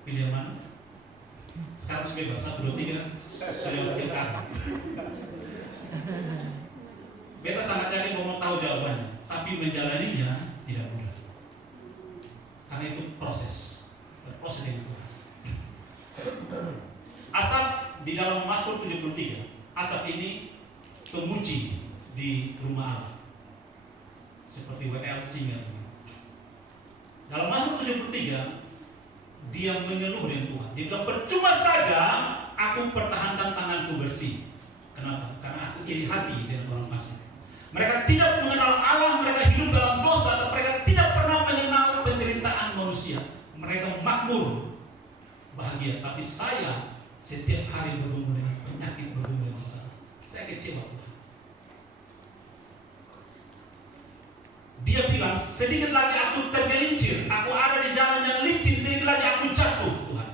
Pilih yang mana? Sekarang bebas, 1, 2, 3 sudah pilkada. Beta sangat yakin mau tahu jawabannya, tapi menjalaninya tidak mudah. Karena itu proses dengan Tuhan. Asaf di dalam Mazmur 73, Asaf ini pemuji di rumah Allah, seperti W.L. Singer. Dalam Mazmur 73 dia mengeluh dengan Tuhan. Dia bilang, percuma saja aku pertahankan tanganku bersih. Kenapa? Karena aku iri hati dengan orang fasik. Mereka tidak mengenal Allah, mereka hidup dalam dosa, dan mereka tidak pernah mengenal penderitaan manusia. Mereka makmur, bahagia. Tapi saya setiap hari bergumul dengan penyakit, bergumul dengan masalah. Saya sedikit lagi aku tergelincir, aku ada di jalan yang licin, sedikit lagi aku jatuh Tuhan.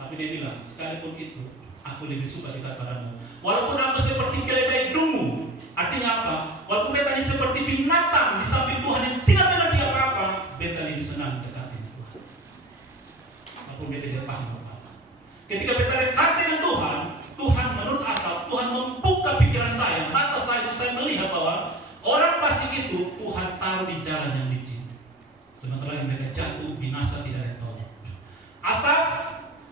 Tapi dia bilang, sekalipun itu aku lebih suka dekat padamu. Walaupun aku seperti keledai dungu, artinya apa? Walaupun beta ini seperti binatang di samping Tuhan yang tidak mengerti apa-apa, beta lebih senang dekat dengan Tuhan. Walaupun beta tidak paham apa-apa. Ketika beta dekat dengan Tuhan, Tuhan menurut Asaf, Tuhan membuka pikiran saya, mata saya melihat bahwa orang fasik itu Tuhan taruh di jalan yang licin. Sementara yang mereka jatuh binasa tidak ada tahu. Asaf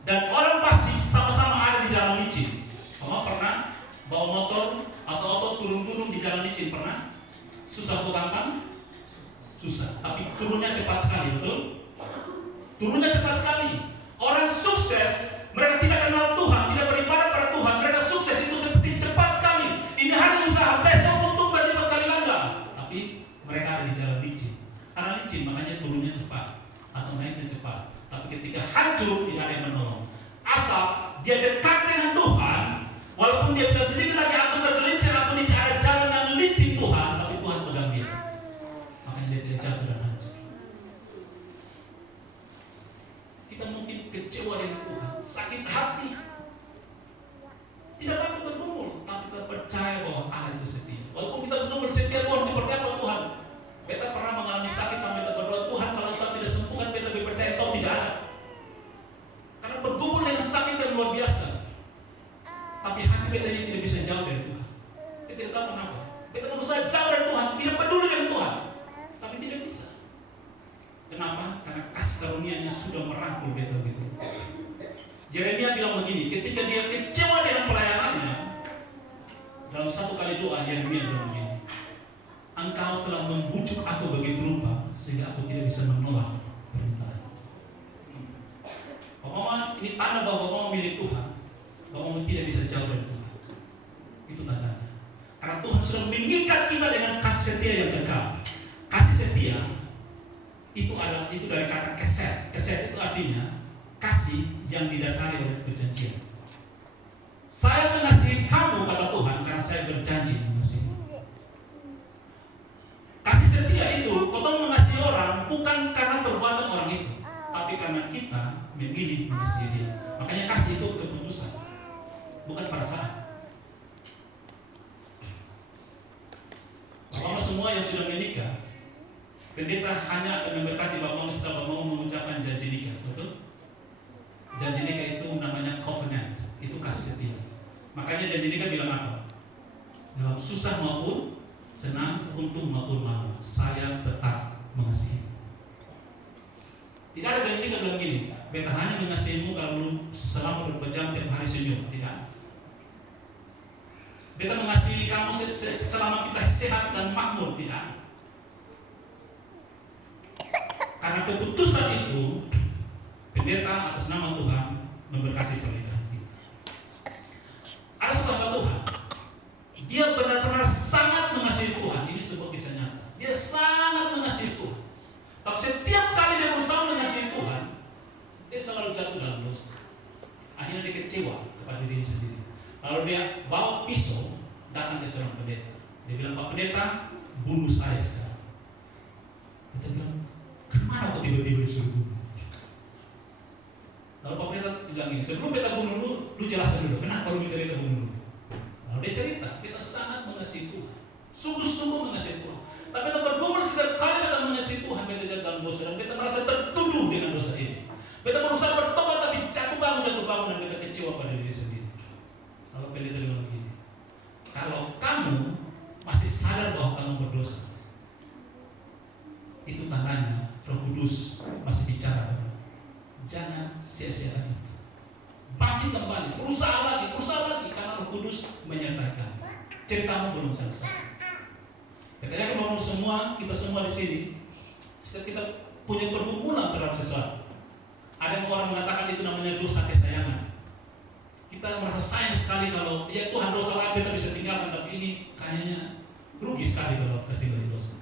dan orang fasik sama-sama ada di jalan licin. Kamu pernah bawa motor atau auto turun gunung di jalan licin pernah? Susah atau gampang? Susah. Tapi turunnya cepat sekali, betul? Turunnya cepat sekali. Orang sukses mereka tidak kenal Tuhan, tidak beribadah pada Tuhan. Mereka sukses itu seperti cepat sekali. Ini hari usaha, besok untung berlipat kali ganda. Tapi mereka ada di jalan licin. Karena licin makanya turunnya cepat atau naiknya cepat. Tapi ketika hancur tidak ada yang menolong. Asap dia dekat dengan Tuhan, walaupun dia bilang sedikit lagi aku tergelincir, aku di ada jalan yang licin Tuhan, tapi Tuhan pegang dia. Makanya dia tidak jatuh dan hancur. Kita mungkin kecewa dengan Tuhan, sakit hati, tidak mampu bergumul, tapi kita percaya bahwa Allah itu setia. Walaupun kita bergumul setia Tuhan seperti apa Tuhan? Beta pernah mengalami sakit sampai kita berdoa, Tuhan kalau Tuhan tidak sembuhkan, beta lebih percaya Kau tidak ada. Karena bergumul dengan sakit yang luar biasa. Tapi hati beta ini tidak bisa jauh dari Tuhan. Kita tidak tahu kenapa. Beta berusaha jauh dari Tuhan, tidak peduli dengan Tuhan, tapi tidak bisa. Kenapa? Karena kasih karunia-Nya sudah merangkul beta begitu. Yeremia bilang begini, ketika dia kecewa dengan pelayanannya, dalam satu kali doa Yeremia bilang begini, Engkau telah membujuk aku begitu rupa sehingga aku tidak bisa menolak permintaan. Bapak ini tanda bahwa Bapak memilih Tuhan, Bapak tidak bisa jauh dari Tuhan. Itu tandanya. Karena Tuhan sudah mengikat kita dengan kasih setia yang kekal. Kasih setia itu dari kata keset. Keset itu artinya kasih yang didasari oleh perjanjian. Saya mengasihi kamu kata Tuhan karena saya berjanji mengasihimu. Kasih setia itu, kita mengasihi orang bukan karena perbuatan orang itu, tapi karena kita memilih mengasihi dia. Makanya kasih itu keputusan, bukan perasaan. Bapak semua yang sudah menikah, pendeta hanya akan memberkati bapak setelah bapak mengucapkan janji nikah, betul? Janji nikah itu namanya covenant, itu kasih setia. Makanya janji nikah bilang apa? Dalam susah maupun senang, untung maupun malu, saya tetap mengasihi. Tidak ada janji nikah bilang gini, beta hanya mengasihimu kalau selama beberapa jam tiap hari senyum. Tidak. Beta mengasihi kamu selama kita sehat dan makmur. Tidak. Karena keputusan itu, pendeta atas nama Tuhan memberkati pernikahan kita. Ada seorang hamba Tuhan, dia benar-benar sangat mengasihi Tuhan. Ini sebuah kisah nyata. Dia sangat mengasihi Tuhan. Tapi setiap kali dia berusaha mengasihi Tuhan, dia selalu jatuh dalam dosa. Akhirnya dia kecewa kepada dirinya sendiri. Lalu dia bawa pisau datang ke seorang pendeta. Dia bilang, Pak Pendeta, bunuh saya sekarang. Dia bilang, kemana kok tiba-tiba disuruh bunuh? Lalu Pak Pendeta bilang ini, sebelum beta bunuh lu jelaskan dulu, kenapa lu minta beta bunuh? Lalu dia cerita, beta sangat mengasihi Tuhan, sungguh-sungguh mengasihi Tuhan. Tapi beta bergumul setiap kali beta mengasihi Tuhan, beta jatuh dalam dosa dan beta merasa tertuduh dengan dosa ini. Beta berusaha bertobat tapi jatuh bangun dan beta kecewa pada diri sendiri. Lalu pendeta bilang begini, kalau kamu masih sadar bahwa kamu berdosa, itu tandanya Roh Kudus masih bicara. Jangan sia-siakan itu. Bangkit kembali, berusaha lagi, karena Roh Kudus menyertai kamu. Ceritamu belum selesai. Katanya kalau kita semua di sini, setiap kita punya pergumulan terhadap sesuatu. Ada yang orang mengatakan itu namanya dosa kesayangan. Kita merasa sayang sekali kalau ya Tuhan dosa lain kita bisa tinggalkan, tapi ini kayaknya rugi sekali kalau kita tinggal dosa.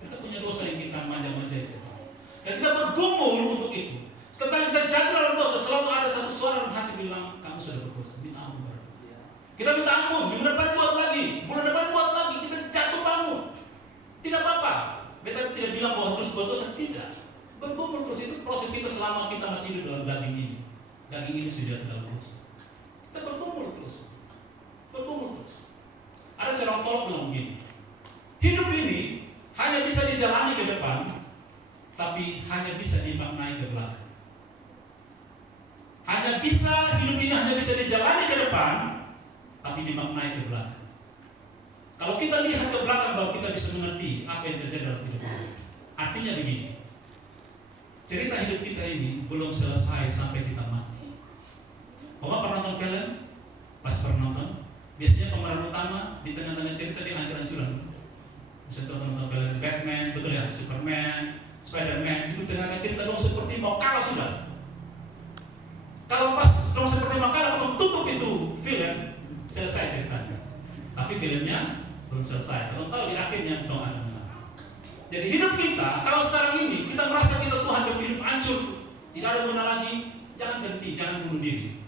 Kita punya dosa yang kita manja-manja sekali. Dan kita bergumul untuk itu. Setelah kita jatuh dalam dosa, selalu ada satu suara dalam hati bilang, kamu sudah berdosa, minta ampun pada Tuhan. Kita minta ampun, minggu depan buat lagi, bulan depan buat lagi, kita jatuh bangun. Tidak apa-apa. Beta tidak bilang bahwa terus berdosa, tidak. Bergumul terus, itu proses kita selama kita masih hidup dalam daging ini. Daging ini sudah tidak lurus. Kita bergumul terus. Bergumul terus. Ada seorang tolong bilang begini, hidup ini hanya bisa dijalani ke depan, tapi hanya bisa dimaknai ke belakang. Hidup ini hanya bisa dijalani ke depan, tapi dimaknai ke belakang. Kalau kita lihat ke belakang, baru kita bisa mengerti apa yang terjadi dalam hidup kita. Artinya begini, cerita hidup kita ini belum selesai sampai kita mati. Bapak pernah nonton film? Pas pernah nonton, biasanya pemeran utama di tengah-tengah cerita dia hancur-hancuran. Misalnya nonton film Batman, betul ya, Superman, Spiderman, itu tengah-tengah cerita dong seperti mau kalah sudah. Kalau pas dong seperti mau kalah, kalau tutup itu film, selesai ceritanya. Tapi filmnya belum selesai. Kalau tahu di akhirnya dong ada menang. Jadi hidup kita, kalau sekarang ini kita merasa kita Tuhan dan hidup hancur, tidak ada guna lagi, jangan berhenti, jangan bunuh diri.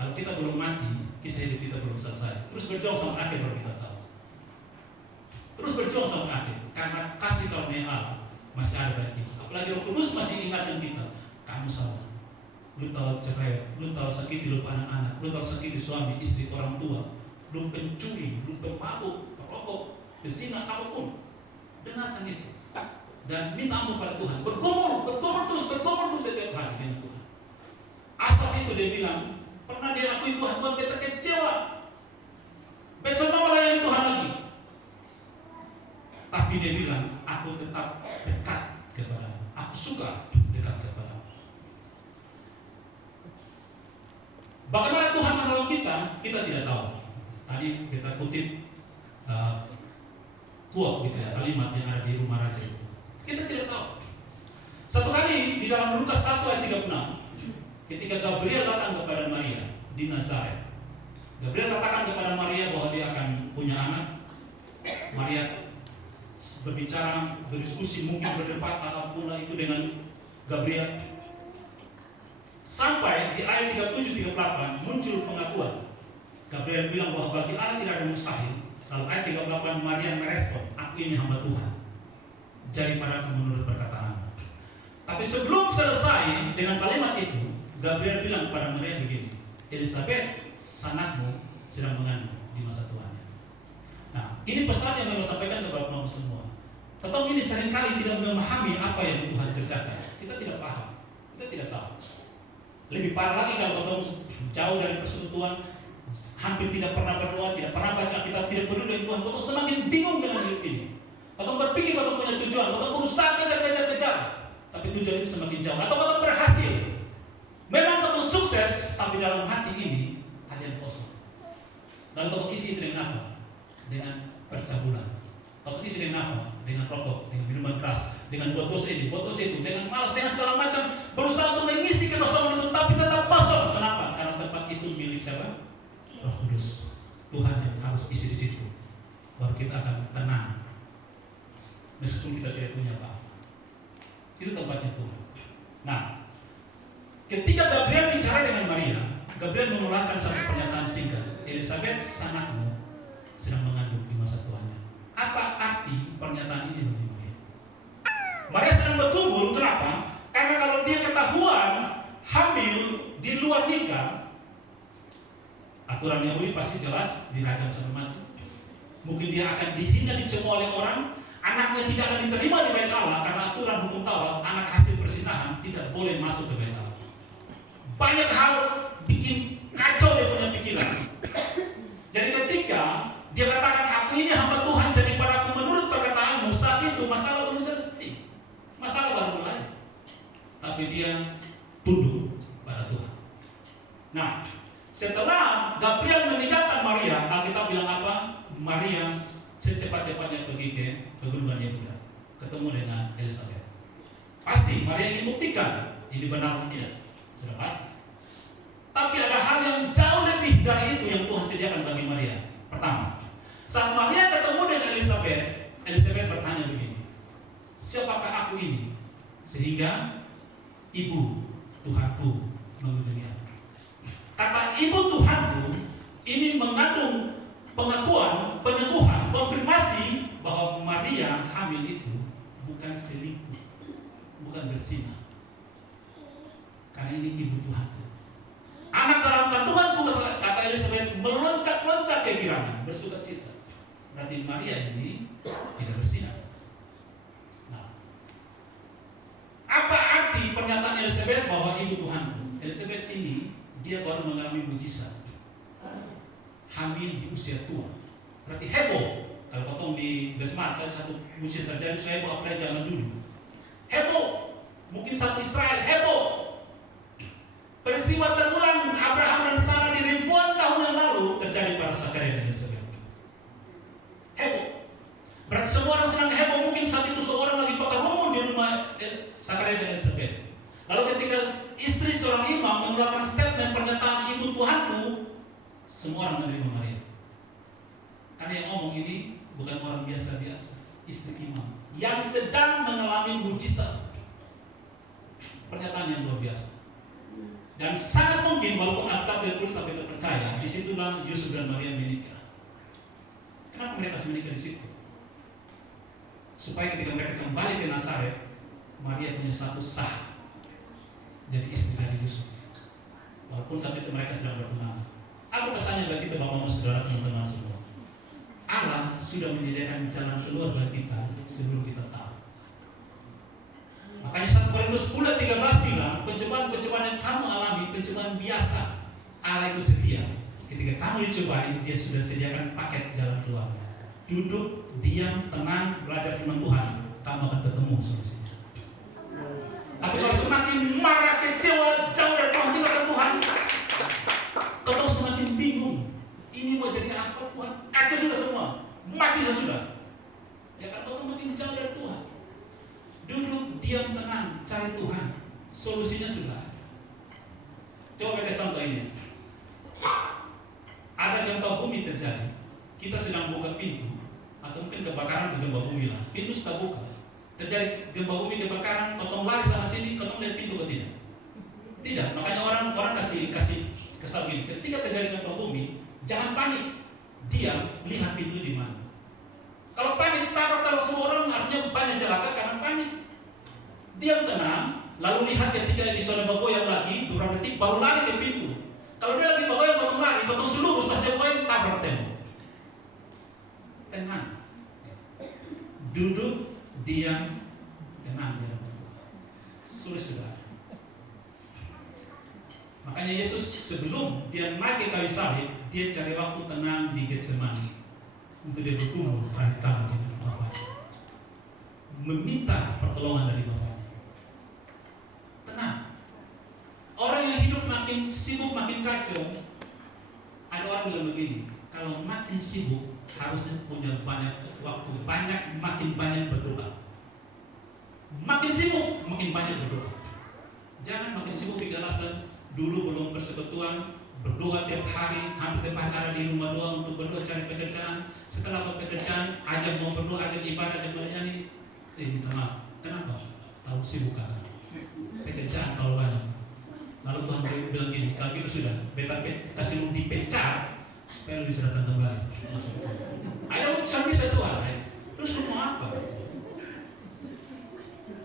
Kalau kita belum mati, kisah hidup kita belum selesai. Terus berjuang sampai akhir baru kita tahu. Terus berjuang sampai akhir, karena kasih karunia Allah masih ada bagi kita. Apalagi Roh Kudus masih ingatkan kita, kamu salah. Lu tahu cerai, lu tahu sakiti lu anak-anak, lu tahu sakiti suami, istri, orang tua, lu pencuri, lu pemabuk, perokok, berzina, apapun. Dengarkan itu dan minta ampun pada Tuhan. Bergumul terus setiap hari dengan Tuhan. Asaf itu dia bilang, pernah dia akui Tuhan beta kecewa. Besok mau melayani Tuhan lagi. Tapi dia bilang, aku tetap dekat kepada-Mu. Aku suka dekat kepada-Mu. Bagaimana Tuhan menolong kita tidak tahu. Tadi kita kutip quote gitu ya, kalimat yang ada di rumah raja itu. Kita tidak tahu. Satu kali di dalam Lukas 1 ayat 36, ketika Gabriel datang kepada Maria di Nazaret, Gabriel katakan kepada Maria bahwa dia akan punya anak. Maria berbicara, berdiskusi, mungkin berdebat ataupun itu dengan Gabriel. Sampai di ayat 37-38 muncul pengakuan. Gabriel bilang bahwa bagi Allah tidak ada mustahil. Lalu ayat 38 Maria merespon, aku ini hamba Tuhan, jadi padaku menurut perkataan. Tapi sebelum selesai dengan kalimat itu, Gabriel bilang kepada Maria begini, Elizabeth, sanakmu sedang mengandung di masa tuanya. Nah, ini pesan yang saya sampaikan kepada kamu semua. Tetapi ini seringkali tidak memahami apa yang Tuhan kerjakan. Kita tidak paham, kita tidak tahu. Lebih parah lagi kalau ketemu jauh dari persekutuan, hampir tidak pernah berdoa, tidak pernah baca kitab, tidak peduli dengan Tuhan, kau semakin bingung dengan hidup ini. Kau berpikir kau punya tujuan, kau berusaha kejar, tapi tujuan itu semakin jauh. Atau kau berhasil, memang kau sukses, tapi dalam hati ini ada yang kosong. Dan kau isi dengan apa? Dengan percabulan. Kau isi dengan apa? Dengan rokok, dengan minuman keras, dengan buat dosa ini, buat dosa itu, dengan malas, dengan segala macam, berusaha untuk mengisi kekosongan itu, tapi tetap kosong. Kenapa? Karena tempat itu milik siapa? Roh Kudus. Tuhan yang harus isi di situ, baru kita akan tenang. Meskipun kita tidak punya apa, itu tempatnya Tuhan. Nah, ketika Gabriel bicara dengan Maria, Gabriel mengeluarkan satu pernyataan singkat, Elizabeth, sanakmu sedang mengandung di masa tuanya. Apa arti pernyataan ini bagi Maria? Maria sedang bergumul. Kenapa? Karena kalau dia ketahuan hamil di luar nikah, aturan Yahudi pasti jelas dirajam sampai mati. Mungkin dia akan dihina, dicemooh oleh orang. Anaknya tidak akan diterima di bait Allah karena aturan hukum Taurat, anak hasil persinahan tidak boleh masuk ke bait Allah. Banyak hal bikin kacau dia punya pikiran. Jadi ketika dia katakan aku ini hamba Tuhan, jadi padaku menurut perkataanmu, saat itu masalah belum selesai, masalah baru mulai. Tapi dia tunduk pada Tuhan. Nah, setelah Gabriel meninggalkan Maria, Alkitab bilang apa? Maria secepat-cepatnya pergi ke pegunungan Yehuda, ketemu dengan Elizabeth. Pasti Maria ingin buktikan ini benar atau tidak, sudah pasti. Tapi ada hal yang jauh lebih dari itu yang Tuhan sediakan bagi Maria. Pertama, saat Maria ketemu dengan Elizabeth, Elizabeth bertanya begini, siapakah aku ini sehingga ibu Tuhanku mengunjungi aku? Kata ibu Tuhanku ini mengandung pengakuan, peneguhan, konfirmasi bahwa Maria hamil itu bukan bersinah. Karena ini ibu Tuhanku. Anak dalam kandunganku, kata Elizabeth, meloncat-loncat kegirangan, bersuka cita. Berarti Maria ini tidak bersinah. Nah, apa arti pernyataan Elizabeth bahwa ibu Tuhanku? Elizabeth ini dia baru mengalami mujizat, hamil di usia tua. Berarti heboh. Kalau potong di Besmat, saya satu mujizat terjadi, saya heboh apalagi zaman dulu. Heboh, mungkin satu Israel heboh. Peristiwa terulang Abraham dan Sarah di ribuan tahun yang lalu terjadi pada Zakaria dan Elizabeth. Heboh. Berarti semua orang sedang heboh. Mungkin saat itu seorang lagi pakai rumun di rumah Zakaria dan Elizabeth. Lalu ketika istri seorang imam mengeluarkan statement pernyataan ibu Tuhanku, semua orang menerima Maria. Karena yang ngomong ini bukan orang biasa-biasa, istri imam yang sedang mengalami mujizat. Pernyataan yang luar biasa. Dan sangat mungkin walaupun Alkitab tidak tulis sampai terpercaya, disitulah Yusuf dan Maria menikah. Kenapa mereka harus menikah di situ? Supaya ketika mereka kembali ke Nazaret, Maria punya status sah jadi istri dari Yusuf. Walaupun saat itu mereka sedang bertunangan. Apa pesannya bagi kita, Bapak-Bapak, Saudara, teman-teman semua? Allah sudah menyediakan jalan keluar bagi kita sebelum kita tahu. Makanya 1 Korintus 10:13 bilang, pencobaan-pencobaan yang kamu alami, pencobaan biasa. Allah itu setia. Ketika kamu dicobai, dia sudah sediakan paket jalan keluar. Duduk, diam, tenang, belajar firman Tuhan, kamu akan ketemu solusinya. Tapi kalau semakin marah, kecewa, jauh dari Tuhan, tinggalkan Tuhan, kau semakin bingung. Ini mau jadi apa Tuhan? Kacau sudah semua, mati sudah. Ya kan, kau makin jauh dari Tuhan. Duduk, diam, tenang, cari Tuhan. Solusinya sudah ada. Coba baca contoh ini. Ada gempa bumi terjadi. Kita sedang buka pintu, atau mungkin kebakaran di gempa bumi lah. Pintu sudah buka. Terjadi gempa bumi, kebakaran, totong lari sana sini, totong lihat pintu atau tidak? Tidak. Makanya orang kasih kesal gini. Ketika terjadi gempa bumi, jangan panik. Diam, lihat pintu di mana. Kalau panik, takut semua orang, artinya banyak celaka karena panik. Diam, tenang, lalu lihat ketika di sana bergoyang lagi, beberapa detik baru lari ke pintu. Kalau dia lagi bergoyang, potong lari, potong seluruh, pas dia goyang, tabrak tembok. Tenang, duduk, diam, tenang. Sulit sudah. Makanya Yesus sebelum dia naik ke kayu salib, dia cari waktu tenang di Getsemani untuk dia bergumul tarik tangan dengan Bapaknya, meminta pertolongan dari Bapaknya. Tenang. Orang yang hidup makin sibuk, makin kacau. Ada orang bilang begini, kalau makin sibuk harusnya punya banyak waktu, makin banyak berdoa. Makin sibuk, makin banyak berdoa. Jangan makin sibuk pikir alasan. Dulu belum bersekutuan, berdoa tiap hari, hampir tiap hari ada di rumah doa untuk berdoa cari pekerjaan. Setelah pekerjaan, ajak mau berdoa, ajak ibadah, ajak melayani. Minta maaf, kenapa? Tahu sibuk kan? Pekerjaan kalau banyak. Lalu Tuhan bilang gini, kalau gitu sudah, beta kasih lu dipecat supaya lu bisa datang kembali. Ada urusan bisa Tuhan. Terus lu mau apa?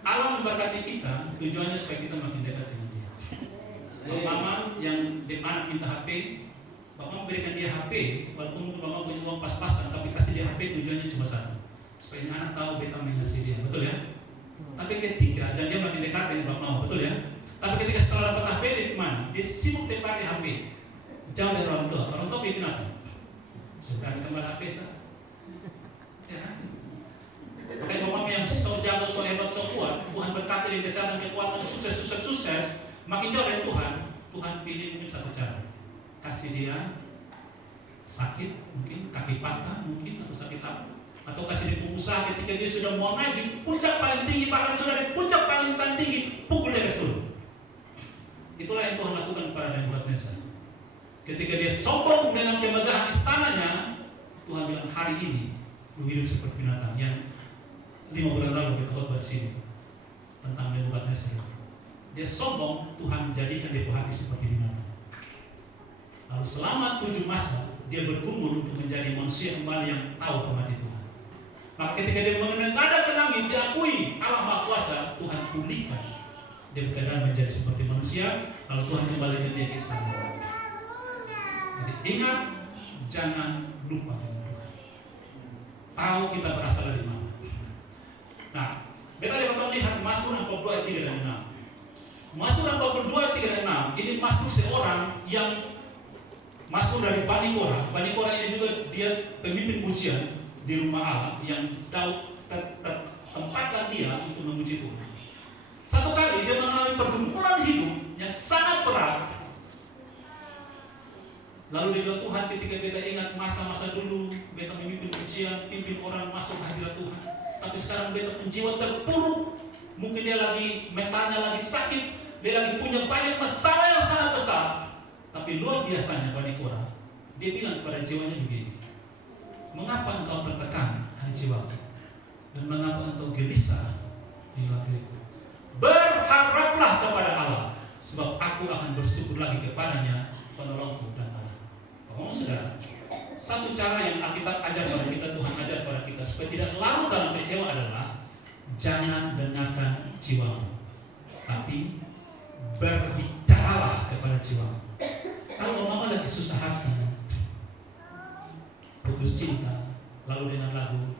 Allah memberkati kita, tujuannya supaya kita makin dekat dengan Dia. Mama yang anak minta HP, Bapak berikan dia HP, walaupun mungkin Bapak punya uang pas-pasan, tapi kasih dia HP tujuannya cuma satu, supaya anak tahu beta mengasihi dia, betul ya? Tapi ketika, dan dia makin dekat dengan Bapak mau, betul ya? Tapi ketika setelah dapat HP, dia kemana? Dia sibuk tiap hari HP, jauh dari orang tua bikin apa? Suka kembali HP sah? Ya kan? Makanya Bapak yang so jago, so hebat, so kuat, Tuhan berkati dengan kesehatan, kekuatan, sukses, makin jauh dari Tuhan pilih mungkin satu cara, kasih dia sakit, mungkin kaki patah, mungkin atau sakit apa, atau kasih dia pengusaha ketika dia sudah mau naik di puncak paling tinggi, bahkan sudah di puncak paling tinggi, pukul dia ke seluruh. Itulah yang Tuhan lakukan kepada Nebukadnezar. Ketika dia sombong dengan kemegahan istananya, Tuhan bilang hari ini lu hidup seperti binatang. Yang 5 bulan lalu kita khotbah di sini tentang Nebukadnezar. Dia sombong, Tuhan jadikan dia hati seperti binatang. Lalu selama 7 masa dia bergumul untuk menjadi manusia kembali yang tahu hormati Tuhan. Maka ketika dia menghadap ke langit, diakui Allah Maha Kuasa, Tuhan pulihkan dia keadaan menjadi seperti manusia. Lalu Tuhan kembalikan dia ke istana. Jadi ingat, jangan lupa dengan Tuhan. Tahu kita berasal dari mana. Nah, kita lihat Mazmur 42 ayat 3 dan 6. Mazmur 42 ayat 3 dan 6 ini mazmur seorang yang mazmur dari Bani Korah. Bani Korah ini juga dia pemimpin pujian di rumah Allah yang Daud tempatkan dia untuk memuji Tuhan. Satu kali dia mengalami pergumulan hidup yang sangat berat. Lalu dia bilang, Tuhan, ketika kita ingat masa-masa dulu, beta memimpin pujian, pimpin orang masuk hadirat Tuhan. Tapi sekarang beta jiwa terpuruk. Mungkin dia lagi mentalnya lagi sakit, dia lagi punya banyak masalah yang sangat besar. Tapi luar biasanya Bani Korah, dia bilang kepada jiwanya begini, mengapa engkau tertekan, hai jiwaku, dan mengapa engkau gelisah di hatiku? Berharaplah kepada Allah, sebab aku akan bersyukur lagi kepadanya, penolongku dan Allah. Oh saudara, satu cara yang Alkitab ajar pada kita, Tuhan ajar pada kita supaya tidak larut dalam kecewa adalah jangan dengarkan jiwamu, tapi berbicaralah kepada jiwamu. Kalau mama lagi susah hati, putus cinta, lalu dengan lagu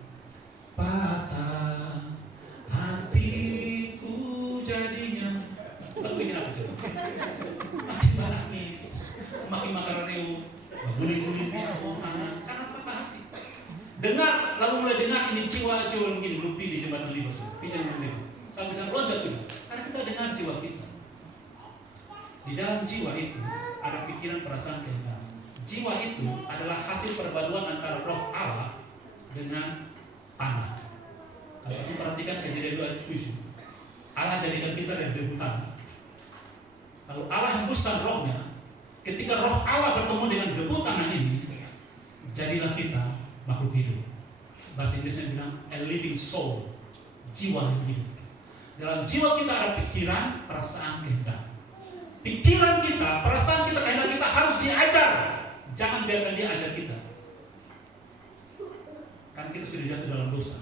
patah hatiku jadinya, lalu bikin apa coba? Makin nangis, makin makareu, guling-guling dia anak, karena patah hati. Dengar, lalu mulai dengar ini jiwa-jiwa begini, lupi di jembatan Libas, pijan mendengar, sampai loncat sudah. Karena kita dengar jiwa kita. Di dalam jiwa itu ada pikiran, perasaan, kehendak. Jiwa itu adalah hasil perpaduan antara roh Allah dengan tanah. Kalau kamu perhatikan Kejadian 2 ayat 7, Allah jadikan kita dari debu tanah. Lalu Allah hembuskan rohnya. Ketika roh Allah bertemu dengan debu tanah ini, jadilah kita makhluk hidup. Bahasa Inggrisnya bilang a living soul, jiwa yang hidup. Dalam jiwa kita ada pikiran, perasaan, kehendak. Pikiran kita, perasaan kita, kehendak kita harus diajar. Jangan biarkan dia ajar kita. Kan kita sudah jatuh dalam dosa.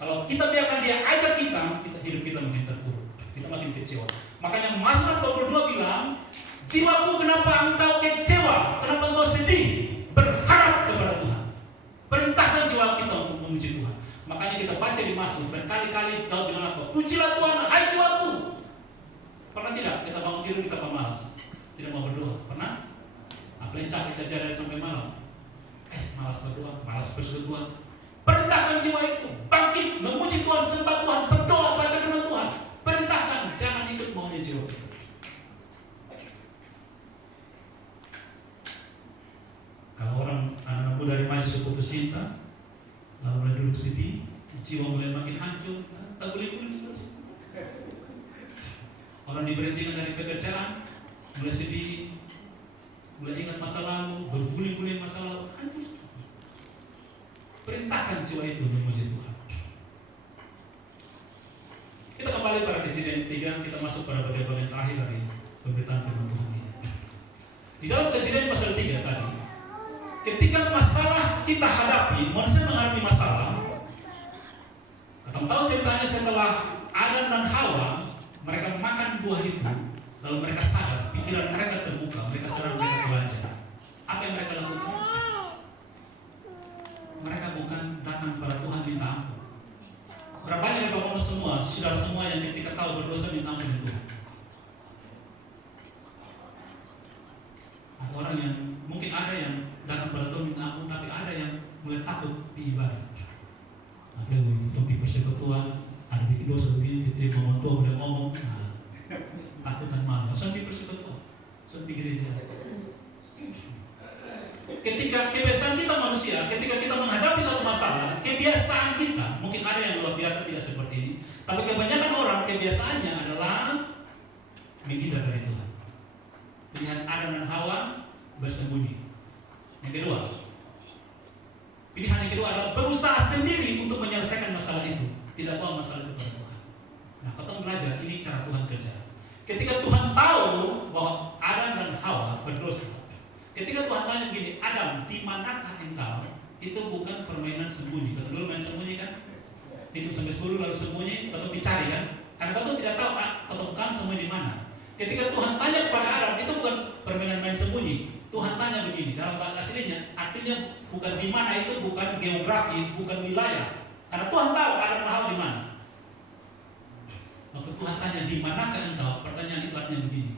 Kalau kita biarkan dia ajar kita, hidup kita makin terpuruk, kita makin kecewa. Makanya Mazmur 22 bilang, jiwaku kenapa engkau kecewa? Kenapa engkau sedih? Berharap kepada Tuhan. Perintahkan jiwa kita untuk memuji Tuhan. Makanya kita baca di Mazmur, berkali-kali Daud bilang apa? Pujilah Tuhan, hai jiwaku. Pernah tidak kita bangun tidur kita pemalas, tidak mau berdoa? Pernah? Apalagi capek kerja dari sampai malam. Malas berdoa, malas bersyukur Tuhan. Perintahkan jiwa itu bangkit, memuji Tuhan, sembah Tuhan, berdoa, baca firman Tuhan. Perintahkan, jangan ikut maunya jiwa kita. Kalau orang anak-anak muda remaja putus cinta, lalu mulai duduk sedih, jiwa mulai makin hancur, tak boleh. Orang diberhentikan dari pekerjaan, mulai sedih, mulai ingat masa lalu, berguling-guling masa lalu, hancur. Perintahkan jiwa itu memuji Tuhan. Kita kembali pada Kejadian 3, kita masuk pada bagian terakhir dari pemberitaan firman Tuhan ini. Di dalam Kejadian pasal 3 tadi, ketika masalah kita hadapi, manusia menghadapi masalah. Atau tahu ceritanya setelah Adam dan Hawa mereka makan buah itu, lalu mereka sadar, pikiran mereka terbuka, mereka sadar mereka telanjang. Apa yang mereka lakukan? Mereka bukan datang kepada Tuhan minta ampun. Berapa banyak dari bapak semua, saudara semua yang ketika tahu berdosa minta ampun itu? Ada orang yang mungkin ada yang datang kepada Tuhan minta ampun, tapi ada yang mulai takut di ibadah. Ada yang untuk persekutuan, ada bikin dosa begini, titik ngomong boleh ngomong, takut dan malu. Sampai persekutuan, sampai gereja. Ketika kebiasaan kita manusia, ketika kita menghadapi satu masalah, kebiasaan kita, mungkin ada yang luar biasa tidak seperti ini, tapi kebanyakan orang kebiasaannya adalah menghindar dari Tuhan. Pilihan Adam dan Hawa bersembunyi. Yang kedua, pilihan yang kedua adalah berusaha sendiri untuk menyelesaikan masalah itu, tidak bawa masalah itu kepada Tuhan. Nah, kita belajar ini cara Tuhan kerja. Ketika Tuhan tahu bahwa Adam dan Hawa berdosa, ketika Tuhan tanya begini, Adam, di manakah engkau? itu bukan permainan sembunyi. Kalau dulu main sembunyi kan, hitung sampai 10 lalu sembunyi, atau dicari kan? Karena kau tidak tahu atau kamu sembunyi di mana. Ketika Tuhan tanya kepada Adam, itu bukan permainan main sembunyi. Tuhan tanya begini, dalam bahasa aslinya, artinya bukan di mana, itu bukan geografi, bukan wilayah. Karena Tuhan tahu Adam dan Hawa di mana. Waktu Tuhan tanya, di manakah engkau? Pertanyaan itu artinya begini,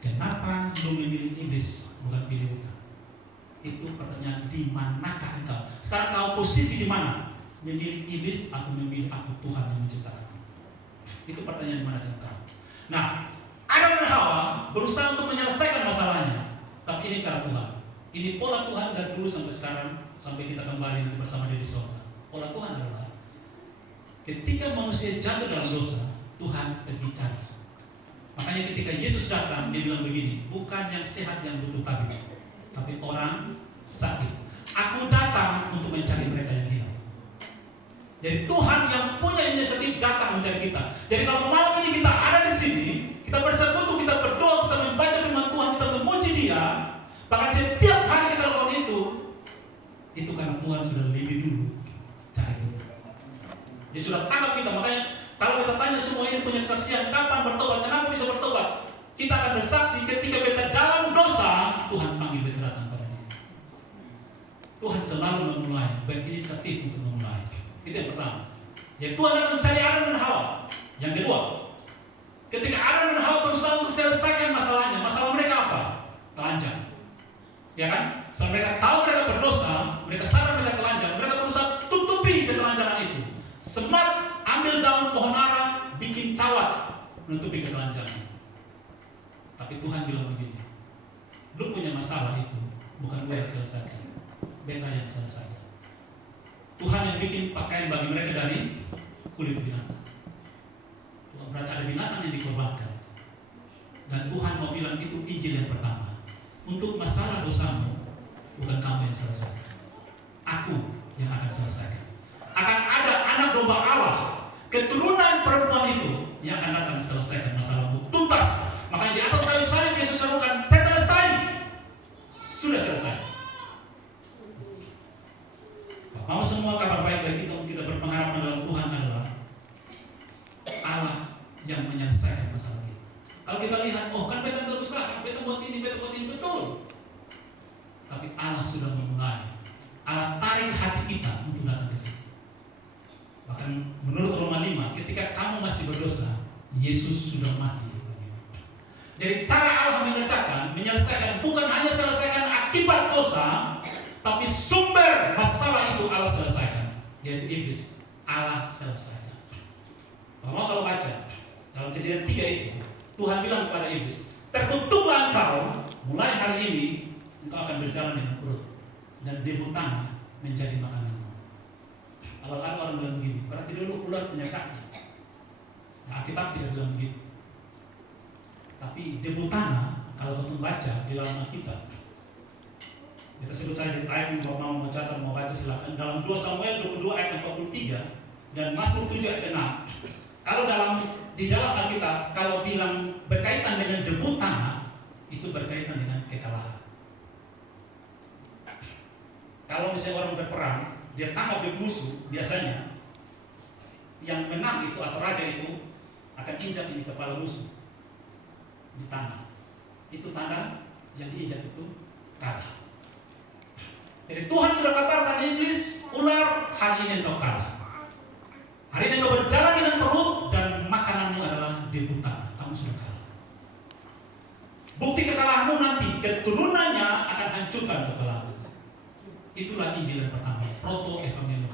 kenapa lu memilih iblis bukan pilih Tuhan? Itu pertanyaan, di manakah engkau? Sekarang kau posisi di mana? Memilih iblis atau memilih aku, Tuhan yang menciptakan? Itu pertanyaan di mana engkau? Nah, Adam dan Hawa berusaha untuk menyelesaikan masalahnya. Tapi ini cara Tuhan. Ini pola Tuhan dari dulu sampai sekarang, sampai kita kembali bersama Dia di surga. Pola Tuhan adalah ketika manusia jatuh dalam dosa, Tuhan pergi cari. Makanya ketika Yesus datang, Dia bilang begini, bukan yang sehat yang butuh tabib, tapi orang sakit. Aku datang untuk mencari mereka yang hilang. Jadi Tuhan yang punya inisiatif datang mencari kita. Jadi kalau malam ini kita ada di sini, kita bersekutu, kita berdoa, kita membaca firman Tuhan, kita memuji Dia, bahkan setiap hari kita lakukan itu karena Tuhan sudah lebih dulu cari kita. Dia sudah tangkap kita. Makanya kalau kita tanya semua ini punya kesaksian, kapan bertobat, kenapa bisa bertobat? Kita akan bersaksi ketika kita dalam dosa, Tuhan panggil kita datang pada Dia. Tuhan selalu memulai, berinisiatif untuk memulai. Itu yang pertama. Jadi Tuhan akan mencari Adam dan Hawa. Yang kedua, ketika Adam dan Hawa berusaha untuk selesaikan masalahnya, masalah mereka apa? Telanjang. Ya kan? Setelah mereka tahu mereka berdosa, mereka sadar mereka telanjang, mereka berusaha tutupi ketelanjangan itu. Sempat ambil daun pohon ara, bikin cawat, menutupi ketelanjangan. Tapi Tuhan bilang begini, lu punya masalah itu, bukan gue yang selesaikan, beta yang selesaikan. Tuhan yang bikin pakaian bagi mereka dari kulit binatang. Berarti ada binatang yang dikorbankan. Dan Tuhan mau bilang itu Injil yang pertama. Untuk masalah dosamu, bukan kamu yang selesaikan, aku yang akan selesaikan. Akan ada anak domba Allah, keturunan perempuan itu yang akan datang selesaikan masalahmu tuntas. Makanya di atas kayu salib Yesus serukan, tetelestai, sudah selesai. Mau semua kabar baik bagi kita untuk kita berpengharapan dalam Tuhan adalah Allah yang menyelesaikan masalah kita. Kalau kita lihat, oh kan beta berusaha, beta buat ini, betul. Tapi Allah sudah memulai. Allah tarik hati kita untuk datang ke sini. Bahkan menurut Roma 5, ketika kamu masih berdosa, Yesus sudah mati. Jadi cara Allah menyelesaikan bukan hanya selesaikan akibat dosa, tapi sumber masalah itu Allah selesaikan, yaitu iblis. Allah selesaikan. Kalau baca dalam Kejadian 3 itu, Tuhan bilang kepada iblis, terkutuklah engkau, mulai hari ini engkau akan berjalan dengan perut, dan debu tanah menjadi makananmu. Kalau ada orang bilang begini, berarti dulu ular punya kaki. Nah, Alkitab tidak bilang begitu. Tapi debu tanah, kalau kamu baca di dalam Alkitab, kita sebut saja di ayat yang mau mencatat, mau baca silakan. Dalam 2 Samuel 22 ayat 43 dan Mazmur 7 ayat 6. Kalau di dalam Alkitab, kalau bilang berkaitan dengan debu tanah, itu berkaitan dengan kekalahan. Kalau misalnya orang berperang, dia tangkap di musuh, biasanya yang menang itu atau raja itu akan injak ini kepala musuh di tanah. Itu tanda yang diinjak itu kalah. Jadi Tuhan sudah kabarkan iblis, ular, hari ini engkau kalah. Hari ini engkau berjalan dengan perut dan makananmu adalah debu tanah. Kamu sudah kalah. Bukti kekalahanmu nanti, keturunannya akan hancurkan kekalahanmu. Itulah Injil yang pertama, proto evangelium.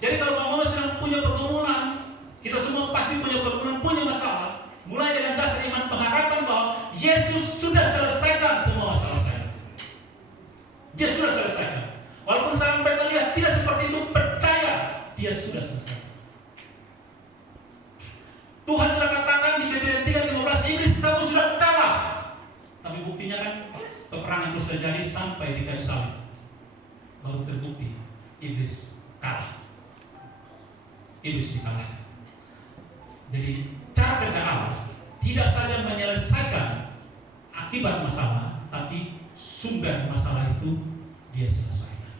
Jadi kalau mau sedang punya pergumulan, kita semua pasti punya pergumulan, punya masalah. Mulai dengan dasar iman pengharapan bahwa Yesus sudah selesaikan semua masalah saya. Dia sudah selesaikan. Walaupun sekarang mereka lihat tidak seperti itu, percaya dia sudah selesaikan. Tuhan sudah katakan di Kejadian 3:15, iblis kamu sudah kalah. Tapi buktinya kan peperangan terus terjadi sampai di kayu salib. Baru terbukti iblis kalah. Iblis dikalahkan. Jadi cara kerja Allah tidak saja menyelesaikan akibat masalah, tapi sumber masalah itu dia selesaikan.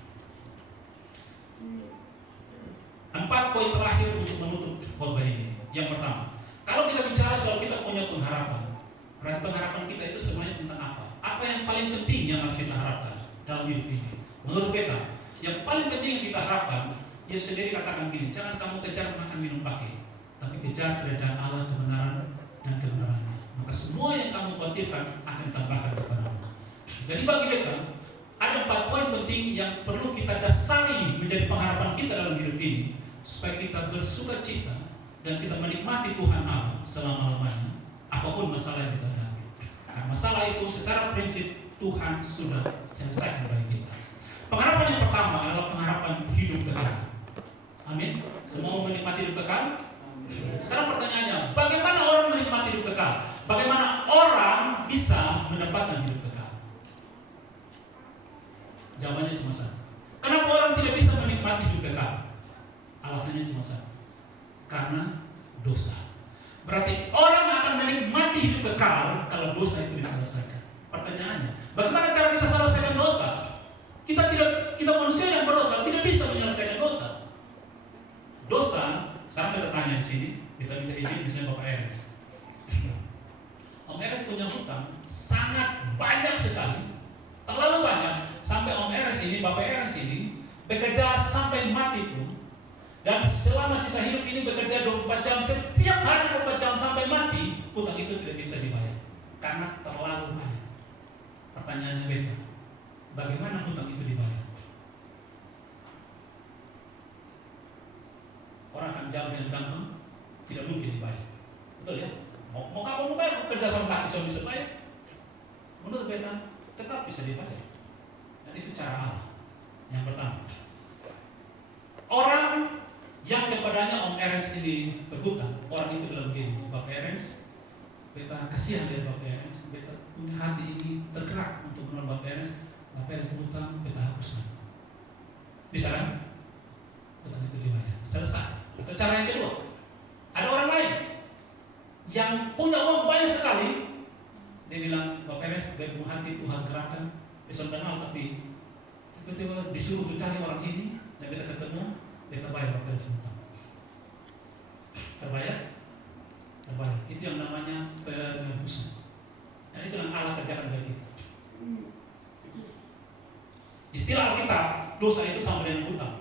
khotbah ini. Yang pertama, kalau kita bicara soal kita punya pengharapan, berarti pengharapan kita itu semuanya tentang apa? Apa yang paling penting yang harus kita harapkan dalam hidup ini? Menurut kita, yang paling penting yang kita harapkan, Yesus sendiri katakan gini, jangan kamu kejar makan minum pakai, tapi kejar kerajaan Allah, kebenaran dan kebenarannya. Maka semua yang kamu khawatirkan akan ditambahkan kepadamu. Jadi bagi kita, ada 4 poin penting yang perlu kita dasari menjadi pengharapan kita dalam hidup ini, supaya kita bersuka cita dan kita menikmati Tuhan Allah selama-lamanya, apapun masalah yang kita hadapi. Karena masalah itu secara prinsip Tuhan sudah selesaikan bagi kita. Pengharapan yang pertama adalah pengharapan hidup kekal. Amin. Semua menikmati hidup kekal? Sekarang pertanyaannya, bagaimana orang menikmati hidup kekal? Bagaimana orang bisa mendapatkan hidup kekal? Jawabannya cuma satu. Kenapa orang tidak bisa menikmati hidup kekal? Alasannya cuma satu. Karena dosa. Berarti orang akan menikmati hidup kekal kalau dosa itu diselesaikan. Pertanyaannya, bagaimana cara kita selesaikan dosa? Kita manusia yang berdosa tidak bisa menyelesaikan dosa. Dosa, sekarang kita tanya di sini, kita minta izin misalnya Bapak Eres. Om Eres punya hutang sangat banyak sekali, terlalu banyak, sampai Om Eres ini, Bapak Eres ini bekerja sampai mati pun, dan selama sisa hidup ini bekerja 24 jam, setiap hari 24 jam sampai mati, hutang itu tidak bisa dibayar karena terlalu banyak. Pertanyaannya beda, bagaimana hutang itu dibayar? Orang akan jawab dengan gampang, tidak mungkin dibayar. Betul ya? Mau kamu mau bayar, kerja sama mati suami bisa bayar. Menurut beda, tetap bisa dibayar. Dan itu cara Allah. Yang pertama, orang yang kepadanya Om Eres ini berhutang, orang itu bilang begini, Bapak Eres, beta kasihan dari Bapak Eres, beta punya hati ini tergerak untuk menolong Bapak Eres, Bapak Eres berhutang, beta hapuskan. Bisa kan? Hutang itu dibayar, selesai. Atau cara yang kedua, ada orang lain yang punya uang banyak sekali, dia bilang, Bapak Eres, dari hati Tuhan gerakan, besok kenal, tapi tiba-tiba disuruh mencari orang ini, dan kita ketemu, dia terbayar Bapak Eres hutang. Terbayar? Terbayar. Itu yang namanya penebusan. Dan itu yang Allah kerjakan bagi kita. Istilah Alkitab, dosa itu sama dengan hutang.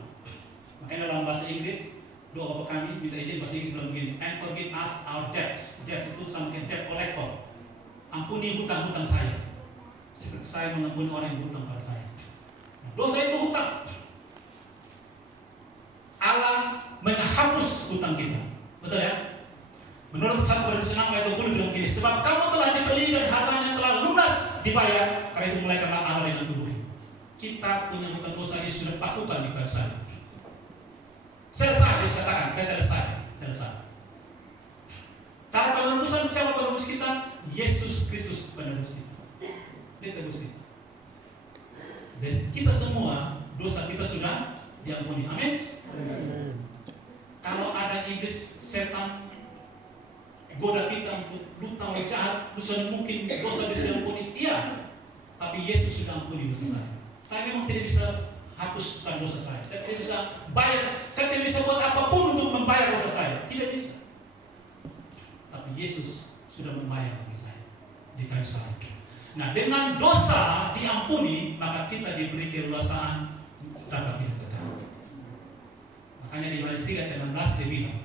Makanya dalam bahasa Inggris, doa Bapak kami, minta izin bahasa Inggris bilang begini, and forgive us our debts. Debt itu sama dengan debt collector. Ampuni hutang-hutang saya, seperti saya mengampuni orang yang hutang pada saya. Dosa itu hutang. Allah menghapus hutang kita. Betul ya? Menurut 1 Korintus 6 ayat 20 bilang begini, sebab kamu telah dibeli dan hartanya telah lunas dibayar, karena itu mulai karena Allah dengan tubuh. Kita punya hutang dosa ini sudah lakukan di Versailles. Selesai, Yesus katakan, selesai. Cara penebusan siapa penebus kita? Yesus Kristus penebus kita. Dia tebus kita. Dan kita semua, dosa kita sudah diampuni. Amin. Kalau ada iblis, setan goda kita untuk lu tahu jahat, lu sudah mungkin dosa bisa diampuni. Iya, tapi Yesus sudah ampuni dosa saya. Saya memang tidak bisa hapuskan dosa saya. Saya tidak bisa bayar, saya tidak bisa buat apapun untuk membayar dosa saya. Tidak bisa. Tapi Yesus sudah membayar bagi saya di kayu salib. Nah, dengan dosa diampuni, maka kita diberi keleluasaan dapat hidup kekal. Makanya di Yohanes 3:16 dia bilang,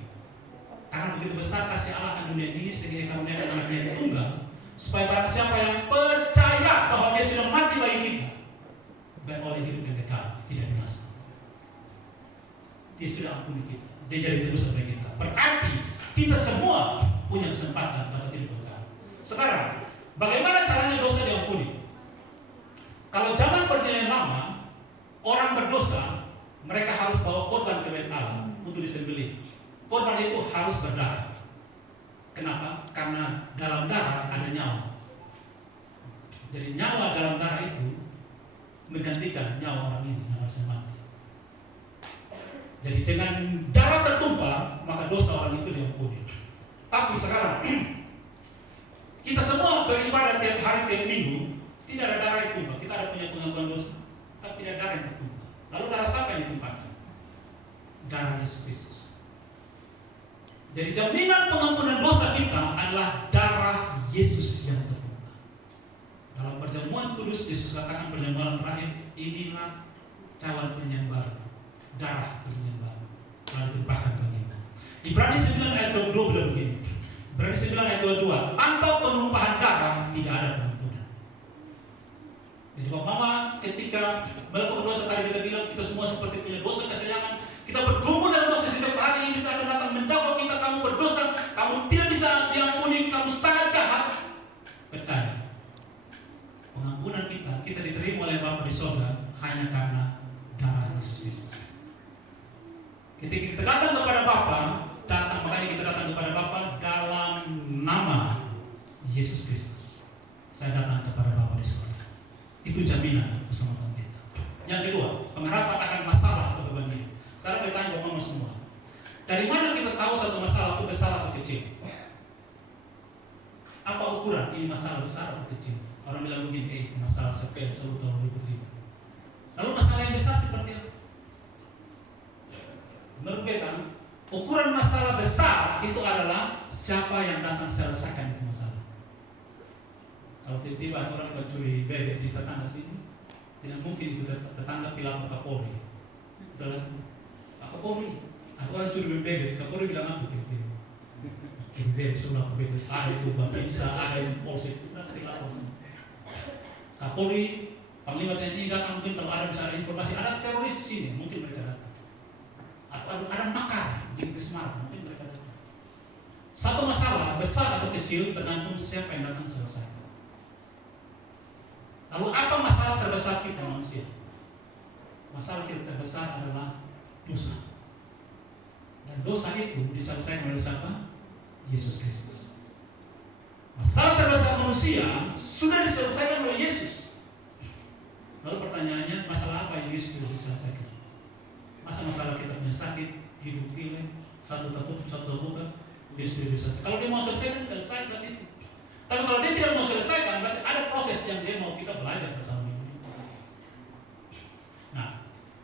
karena begitu besar kasih Allah akan dunia ini sehingga karuniakan anaknya yang tunggal, supaya barang siapa yang percaya bahwa dia sudah mati bagi kita, beroleh hidup yang kekal, tidak binasa. Dia sudah ampuni kita, dia jadi tebus bagi kita. Berarti kita semua punya kesempatan dapat hidup kekal. Sekarang, bagaimana caranya dosa diampuni? Kalau zaman perjanjian lama, orang berdosa, mereka harus bawa korban ke bait Allah untuk disembelih. Korban itu harus berdarah. Kenapa? Karena dalam darah ada nyawa. Jadi nyawa dalam darah itu menggantikan nyawa orang ini yang harusnya mati. Jadi dengan darah tertumpah, maka dosa orang itu diampuni. Tapi sekarang kita semua beribadah tiap hari, tiap minggu, tidak ada darah yang tumpah. Kita ada punya pengakuan dosa, tapi tidak ada darah yang tertumpah. Lalu darah siapa yang ditumpahkan? Darah Yesus Kristus. Jadi jaminan pengampunan dosa kita adalah darah Yesus yang tertumpah. Dalam perjamuan kudus Yesus katakan perjamuan terakhir, inilah cawan perjanjian baru, darah perjanjian baru, telah ditumpahkan bagimu. Ibrani 9 ayat 22 bilang begini. Ibrani 9 ayat 22, tanpa penumpahan darah tidak ada pengampunan. Jadi Bapak ketika melakukan dosa tadi kita bilang kita semua seperti punya dosa kesayangan. Kita bergumul dalam dosa setiap hari, ini bisa akan datang mendakwa kita, kamu berdosa, kamu tidak bisa diampuni, kamu sangat jahat. Percaya, pengampunan kita diterima oleh Bapa di surga hanya karena darah Yesus Kristus. Ketika kita datang kepada Bapa, makanya kita datang kepada Bapa dalam nama Yesus Kristus. Saya datang kepada Bapa di surga. Itu jaminan bersama Tuhan kita. Yang kedua, pengharapan akan masalah atau beban hidup. Sekarang saya tanya Bapak semua, dari mana kita tahu satu masalah itu besar atau kecil? Apa ukuran ini masalah besar atau kecil? Orang bilang begini, masalah sepele selalu tahun 2000. Lalu masalah yang besar seperti apa? Menurut kita, ukuran masalah besar itu adalah siapa yang datang selesaikan itu masalah. Kalau tiba-tiba ada orang mencuri bebek di tetangga sini, tidak mungkin itu tetangga pilih Kapolri. Itulah Kapolri, aku orang curi bebek, Kapolri bilang apa? Bebek sudah bebek, ada itu babinsa, ada yang polsek, nanti lapor. Kapolri, Panglima TNI datang mungkin kalau ada misalnya informasi ada teroris di sini, mungkin mereka datang. Atau ada makar di Semarang, mungkin mereka datang. Satu masalah besar atau kecil tergantung siapa yang datang selesai. Lalu apa masalah terbesar kita manusia? Masalah kita terbesar adalah dosa. Dan dosa itu diselesaikan oleh siapa? Yesus Kristus. Masalah terbesar manusia sudah diselesaikan oleh Yesus. Lalu pertanyaannya, masalah apa yang Yesus sudah diselesaikan? Masalah kita punya sakit, hidup pilih, satu tertutup, satu terbuka, Yesus sudah diselesaikan. Kalau dia mau selesaikan, selesai saat itu. Tapi kalau dia tidak mau selesaikan, berarti ada proses yang dia mau kita belajar bersama dia. Nah,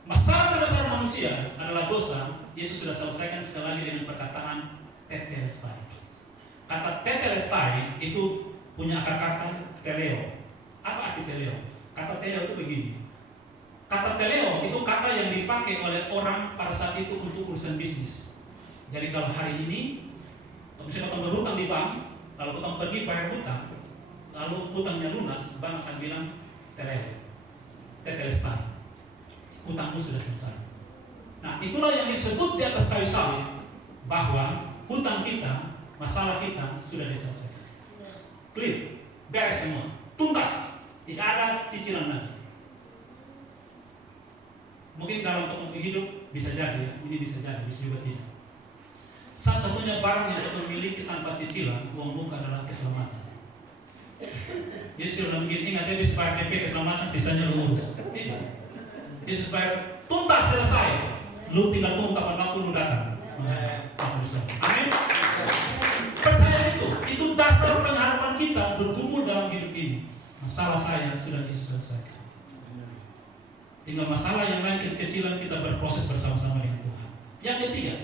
masalah terbesar manusia adalah dosa. Yesus sudah selesaikan sekali lagi dengan perkataan tetelestai. Kata tetelestai itu punya akar kata teleo. Apa arti teleo? Kata teleo itu begini. Kata teleo itu kata yang dipakai oleh orang pada saat itu untuk urusan bisnis. Jadi kalau hari ini, misalnya kita berhutang di bank, lalu kita pergi bayar hutang, lalu hutangnya lunas, bank akan bilang teleo, tetelestai. Hutangmu sudah selesai. Nah, itulah yang disebut di atas kayu salib bahwa hutang kita, masalah kita sudah diselesaikan. Clear, beres semua, tuntas, tidak ada cicilan lagi. Mungkin dalam waktu hidup bisa jadi, ini bisa jadi, bisa juga tidak. Satu-satunya barang yang kita miliki tanpa cicilan, uang muka adalah keselamatan. Yesus sudah begini, ingat ya, supaya DP keselamatan, sisanya urus. Tidak. Yesus supaya tuntas selesai. Lu tinggal tunggu kapan waktu lu datang. Amin. Percaya itu dasar pengharapan kita bergumul dalam hidup ini. Masalah saya sudah Yesus selesaikan. Tinggal masalah yang lain kecil-kecilan kita berproses bersama-sama dengan Tuhan. Yang ketiga,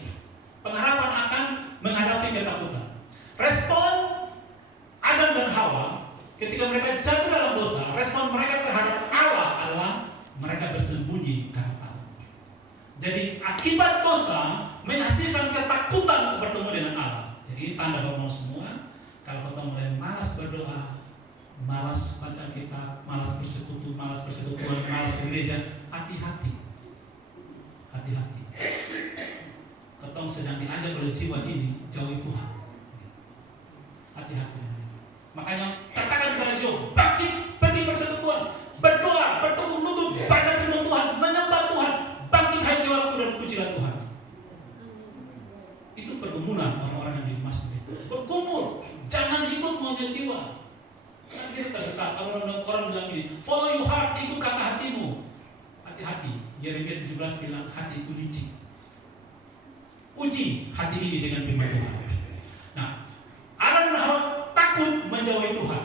pengharapan akan menghadapi ketakutan. Respon Adam dan Hawa ketika mereka jatuh dalam dosa, respon mereka terhadap Allah adalah mereka bersembunyi karena Allah. Jadi akibat dosa menghasilkan ketakutan bertemu dengan Allah. Jadi tanda bahwa semua, kalau kita mulai malas berdoa, malas baca kitab, malas bersekutu, malas persekutuan, malas gereja, hati-hati. Hati-hati. Ketong sedang diajak oleh jiwa ini jauhi Tuhan. Hati-hati. Makanya katakan kepada jiwa, bangkit, pergi persekutuan, berdoa, bertukuk lutut, baca firman Tuhan, menyembah Tuhan, bangkit hai jiwaku dan pujilah Tuhan. Itu pergumulan orang-orang yang di masjid itu. Bergumul, jangan ikut maunya jiwa. Nanti tersesat. Kalau orang bilang gini, follow your heart, ikut kata hatimu. Hati-hati. Yeremia 17 bilang hati itu licik. Uji hati ini dengan firman Tuhan. Nah, Adam dan Hawa takut menjauhi Tuhan.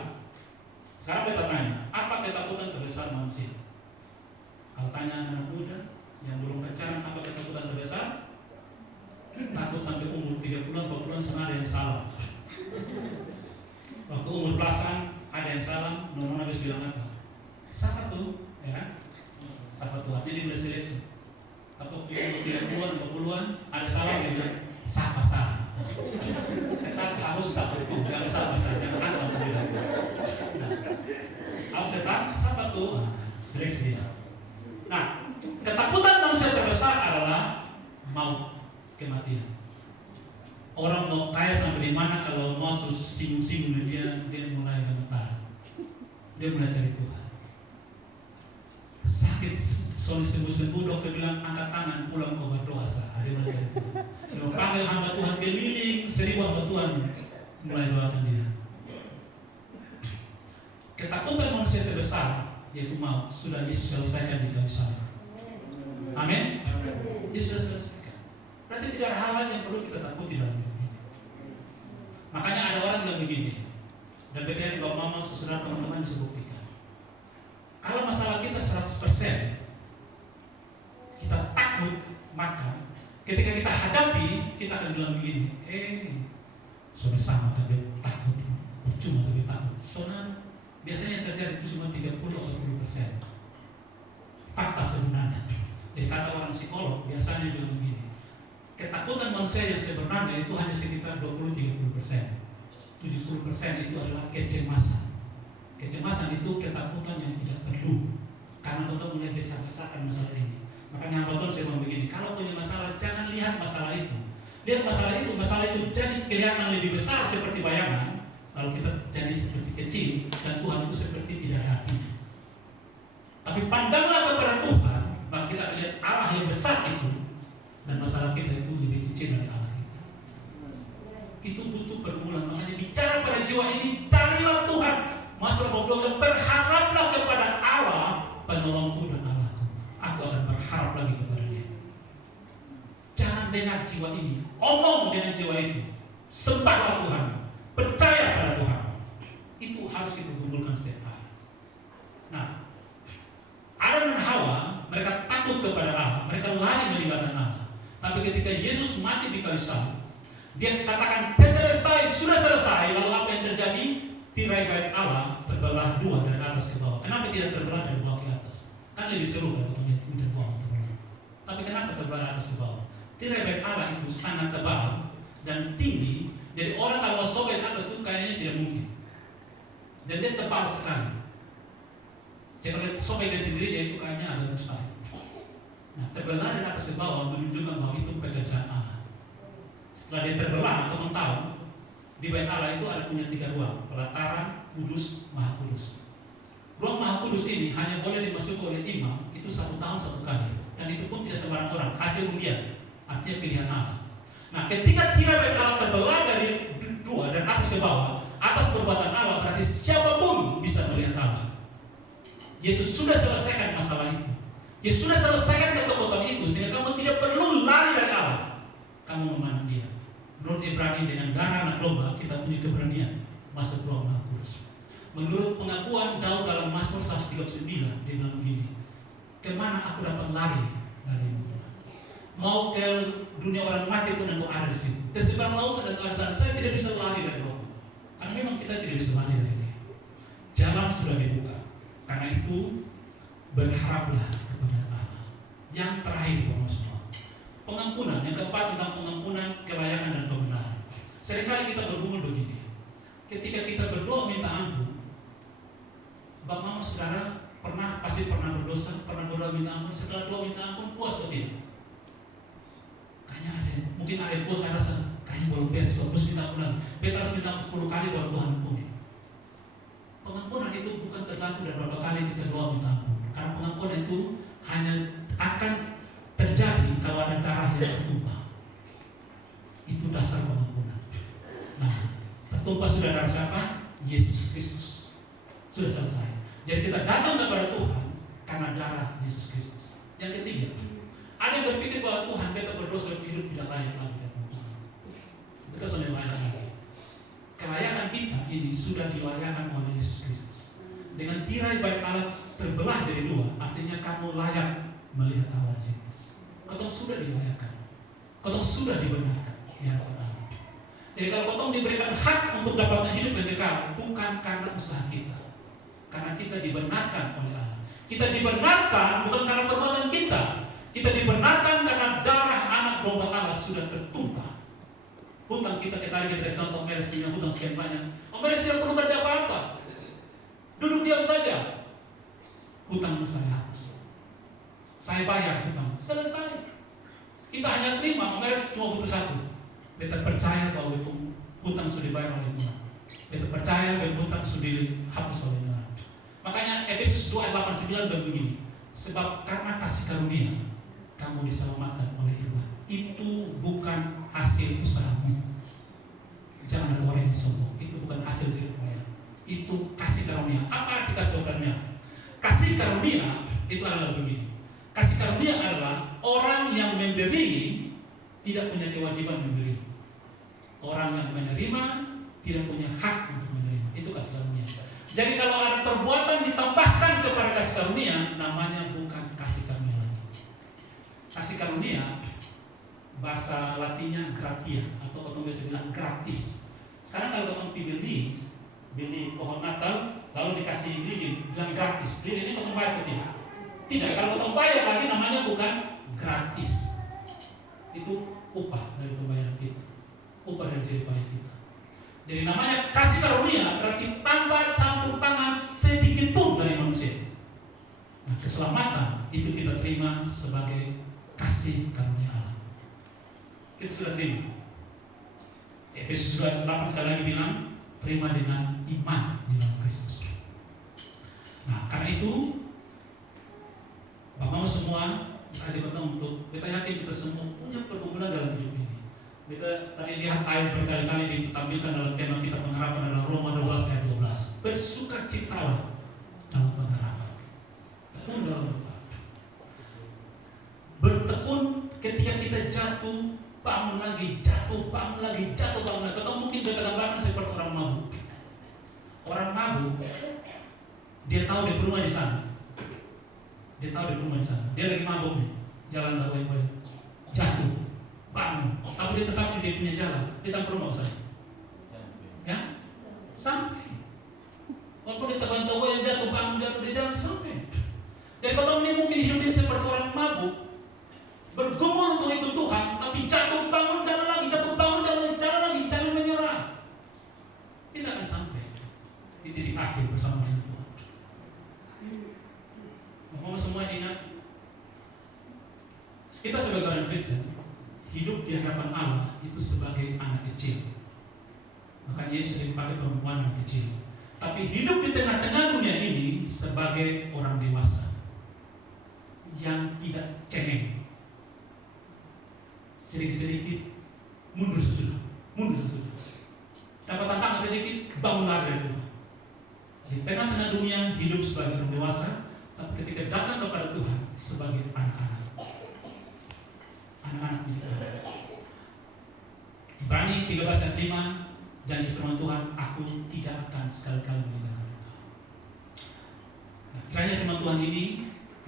Sekarang kita tanya, apa ketakutan terbesar manusia? Kalau tanya anak muda yang belum pacaran, apa ketakutan terbesar? Takut sampai umur 30 40 sana ada yang salah. Waktu umur belasan ada yang salah, nona habis bilang apa? Siapa tuh? Ya kan? Siapa tuh? Artinya dia boleh seleksi. Tapi waktu umur 30-an, 40-an ada salah, dia bilang siapa salah? Tetap harus siapa tuh, jangan salah saja, jangan antara bilang. Harus tetap siapa tuh? Seleksi dia. Nah, ketakutan manusia terbesar adalah maut, kematian. Orang mau kaya sampai di mana kalau mau terus singgung-singgung dia mulai gemetar. Dia mulai cari Tuhan. Sakit, soal sembuh-sembuh dokter bilang angkat tangan pulang kau berdoa sah. Dia mulai cari Tuhan. Dia panggil hamba Tuhan keliling 1000 hamba Tuhan mulai doakan dia. Ketakutan manusia terbesar yaitu maut sudah Yesus selesaikan di kayu salib. Amin. Yesus sudah selesaikan. Berarti tidak ada hal lain yang perlu kita takuti dalam hidup ini. Makanya ada orang yang begini, dan BPN Bapak Mama, saudara, teman-teman bisa buktikan. Kalau masalah kita 100%, kita takut, maka ketika kita hadapi, kita akan bilang begini, sudah sama tapi takut, percuma tapi takut. Saudara, biasanya yang terjadi itu cuma 30-40%. Fakta sebenarnya. Jadi kata orang psikolog biasanya bilang begini, ketakutan manusia yang sebenarnya itu hanya sekitar 20-30%. 70% itu adalah kecemasan. Kecemasan itu ketakutan yang tidak perlu, karena kita mulai besar-besarkan masalah ini. Makanya betul saya bilang begini, kalau punya masalah jangan lihat masalah itu. Lihat masalah itu jadi kelihatan lebih besar seperti bayangan, lalu kita jadi seperti kecil dan Tuhan itu seperti tidak ada artinya. Tapi pandanglah kepada Tuhan, maka kita akan lihat Allah yang besar itu, dan masalah kita itu lebih kecil dari Allah itu. Itu butuh pergumulan. Makanya bicara pada jiwa ini, carilah Tuhan. Masalah problem, berharaplah kepada Allah, penolongku dan Allahku. Aku akan berharap lagi kepada Dia. Jangan dengar jiwa ini, omong dengan jiwa itu. Sembahlah Tuhan, percaya pada Tuhan. Itu harus kita kumpulkan setiap hari. Nah, Adam dan Hawa, mereka takut kepada Allah, mereka lari meninggalkan Allah. Tapi ketika Yesus mati di kayu salib, Dia katakan tetelestai, sudah selesai. Lalu apa yang terjadi? Tirai bait Allah terbelah dua dari atas ke bawah. Kenapa tidak terbelah dari bawah ke atas? Kan lebih seru kan dari bawah ke bawah. Tapi kenapa terbelah atas ke bawah? Tirai bait Allah itu sangat tebal dan tinggi. Jadi orang kalau sobek atas itu kayaknya tidak mungkin. Dan dia tebal sekali. Jadi kalau sobek dari sendiri dia itu kayaknya agak mustahil. Nah, terbelah dari atas ke bawah menunjukkan bahwa itu pekerjaan Allah. Setelah dia terbelah, teman tahu di bait Allah itu ada punya 3 ruang, pelataran, kudus, maha kudus. Ruang maha kudus ini hanya boleh dimasuki oleh imam itu 1 tahun 1 kali, dan itu pun tidak sembarang orang, hasil undian, artinya pilihan Allah. Nah, ketika tirai bait Allah terbelah dari 2 dan atas ke bawah, atas perbuatan Allah, berarti siapapun bisa melihat Allah. Yesus sudah selesaikan masalah itu. Yesus sudah selesaikan ketakutan itu, sehingga kamu tidak perlu lari dari Allah. Kamu memandang Dia. Menurut Ibrani, dengan darah anak domba kita punya keberanian masuk ruang maha kudus. Menurut pengakuan Daud dalam Mazmur 139, dia bilang begini, kemana aku dapat lari darimu? Mau ke dunia orang mati pun engkau ada di sini. Ke seberang laut dan ke arah sana, saya tidak bisa lari dari Roh. Karena memang kita tidak bisa lari dari Dia. Jalan sudah dibuka. Karena itu berharaplah kepada Allah. Yang terakhir, Bapak-Bapak, pengampunan. Yang keempat tentang pengampunan, kelayakan dan kebenaran. Seringkali kita bergumul begini. Ketika kita berdoa minta ampun, Bapak Mama Saudara pasti pernah berdosa, pernah berdoa minta ampun. Setelah doa minta ampun puas atau tidak? Kayaknya mungkin ada yang puas, saya rasa kayaknya belum beres, terus minta ampunan. Kita harus minta ampun 10 kali baru Tuhan ampuni. Pengampunan itu bukan tergantung dari berapa kali kita doa minta ampun. Karena pengampunan itu hanya akan terjadi kalau ada darah yang tertumpah. Itu dasar pengampunan. Nah, tertumpah sudah darah siapa? Yesus Kristus. Sudah selesai. Jadi kita datang kepada Tuhan karena darah Yesus Kristus. Yang ketiga, ada yang berpikir bahwa Tuhan kita berdosa hidup tidak layak lagi. Kita sudah layak lagi. Kelayakan kita ini sudah dilayakkan oleh Yesus Kristus. Dengan tirai bait Allah terbelah jadi 2, artinya kamu layak melihat Allah di situ. Atau sudah dilayakkan. Kotong sudah dibenarkan di hadapan Allah. Jadi kalau kotong diberikan hak untuk dapatkan hidup yang kekal, bukan karena usaha kita, karena kita dibenarkan oleh Allah. Kita dibenarkan bukan karena perbuatan kita. Kita dibenarkan karena darah anak domba Allah sudah tertumpah. Hutang kita kita contoh Meres punya hutang sekian banyak. Meres tidak perlu kerja apa-apa. Duduk diam saja. Hutang saya hapus. Saya bayar hutang. Selesai. Kita hanya terima. Meres cuma butuh satu. Beta percaya bahwa hutang sudah dibayar oleh Tuhan. Beta percaya bahwa hutang sudah dihapus oleh Tuhan. Makanya Efesus 2 ayat 8-9 dan begini. Sebab karena kasih karunia kamu diselamatkan oleh iman. Itu bukan hasil usahamu. Jangan ada orang yang sombong. Itu bukan hasil jerih. Itu kasih karunia. Apa arti kasih karunia? Kasih karunia itu adalah begini. Kasih karunia adalah orang yang memberi tidak punya kewajiban memberi. Orang yang menerima tidak punya hak untuk menerima. Itu kasih karunia. Jadi kalau ada perbuatan ditambahkan kepada kasih karunia, namanya bukan kasih karunia lagi. Kasih karunia bahasa Latinnya gratia, atau orang biasa bilang gratis. Sekarang kalau orang beli pohon Natal lalu dikasih lilin, bilang gratis. Lilin ini orang bayar atau tidak? Tidak. Kalau orang bayar lagi namanya bukan gratis. Itu upah dari pembayaran kita, upah dari jerih payah kita. Jadi namanya kasih karunia berarti tanpa campur tangan sedikit pun dari manusia. Nah, keselamatan itu kita terima sebagai kasih karunia Allah. Kita sudah terima. Efesus 8 sekali lagi bilang terima dengan iman di dalam Kristus. Nah, karena itu Bapak semua ajak kita untuk kita yakin kita semua punya pergumulan dalam hidup ini. Kita tadi lihat ayat berkali-kali ditampilkan dalam tema kita pengharapan dalam Roma 12 ayat 12. Bersukacitalah dalam pengharapan. Tekun dalam doa. Bertekun ketika kita jatuh, bangun lagi, jatuh, bangun lagi, jatuh, bangun lagi. Atau mungkin kita gambarkan seperti orang mabuk. Orang mabuk, dia tahu dia berumah di sana. Dia tahu dia berumah di sana. Dia lagi mabuk nih, jalan tak baik-baik, jatuh, bangun. Tapi dia tetap dia punya jalan. Dia sampai rumah sana. Ya, sampai. Walaupun kita bantu yang jatuh, bangun, jatuh, dia jalan sampai. Jadi kalau ini mungkin hidup ini seperti orang mabuk, bergumul untuk ikut Tuhan, tapi jatuh bangun jalan lagi, jatuh bangun jalan lagi, jangan menyerah. Kita akan sampai di titik akhir bersama dengan Tuhan. Mau semua ingat, kita sebagai orang Kristen hidup di hadapan Allah itu sebagai anak kecil. Makanya Yesus sering pakai perempuan anak kecil. Tapi hidup di tengah-tengah dunia ini sebagai orang dewasa yang tidak cengeng. Sedikit-sedikit mundur sesudah. Dapat tantangan sedikit, bangun lagi dari rumah. Di tengah-tengah dunia hidup sebagai orang dewasa, tapi ketika datang kepada Tuhan sebagai anak-anak. Anak-anak di Tuhan. Ibrani 13 ayat 5, janji firman Tuhan, aku tidak akan sekali-kali meninggalkan engkau. Nah, kiranya firman Tuhan ini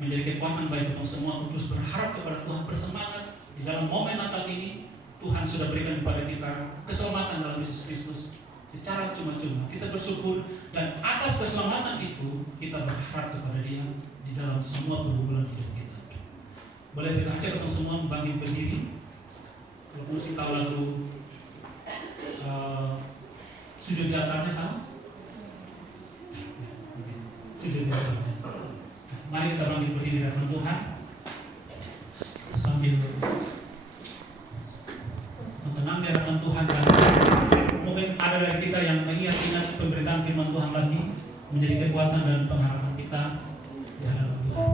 menjadi kekuatan bagi kita semua untuk terus berharap kepada Tuhan, bersemangat. Di dalam momen Natal ini Tuhan sudah berikan kepada kita keselamatan dalam Yesus Kristus secara cuma-cuma. Kita bersyukur dan atas keselamatan itu kita berharap kepada Dia di dalam semua pergumulan hidup kita. Boleh kita ajak kita semua bangkit berdiri. Kalau mesti tahu lagu sujud di altarnya, tahu? Sujud di altarnya. Mari kita bangkit berdiri di hadapan Tuhan sambil tenang di hadapan Tuhan. Dan mungkin ada dari kita yang mengingat-ingat pemberitaan firman Tuhan lagi menjadi kekuatan dan pengharapan kita di hadapan Tuhan.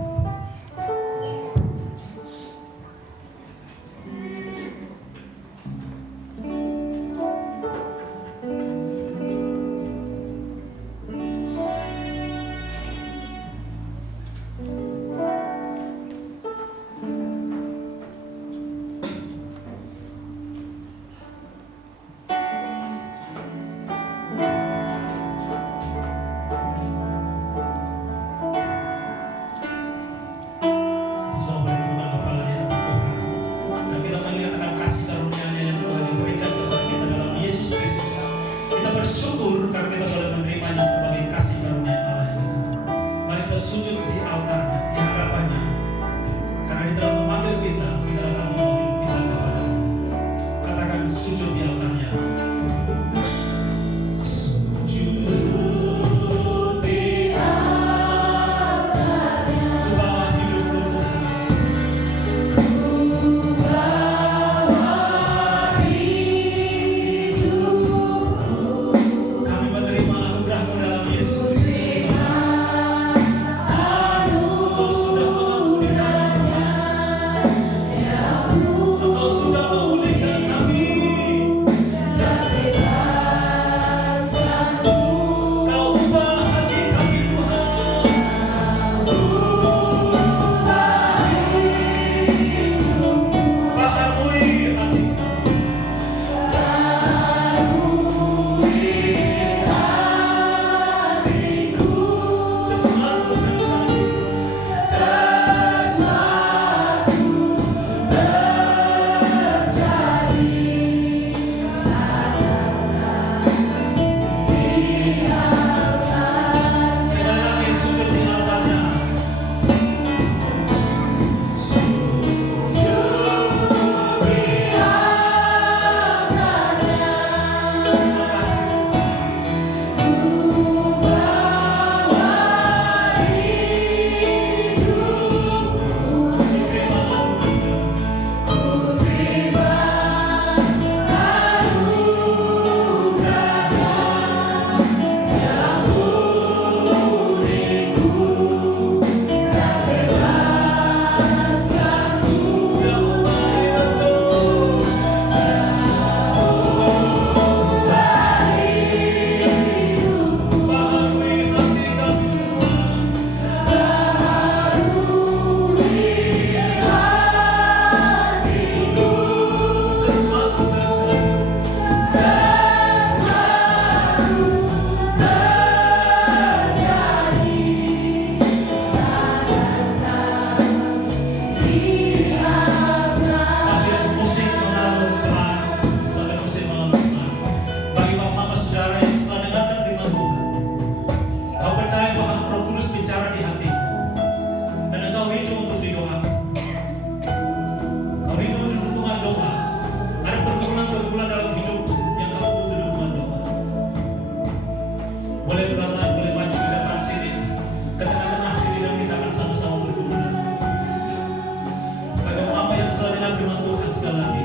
setelah dengar firman Tuhan sekali lagi,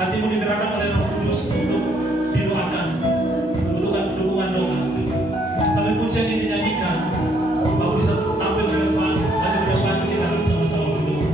hatimu digerakkan oleh Roh Kudus untuk didoakan, membutuhkan dukungan doa. Sampai pujian ini dinyanyikan, Bapak bisa tampil ke depan, maju ke depan, kita akan sama-sama berdoa.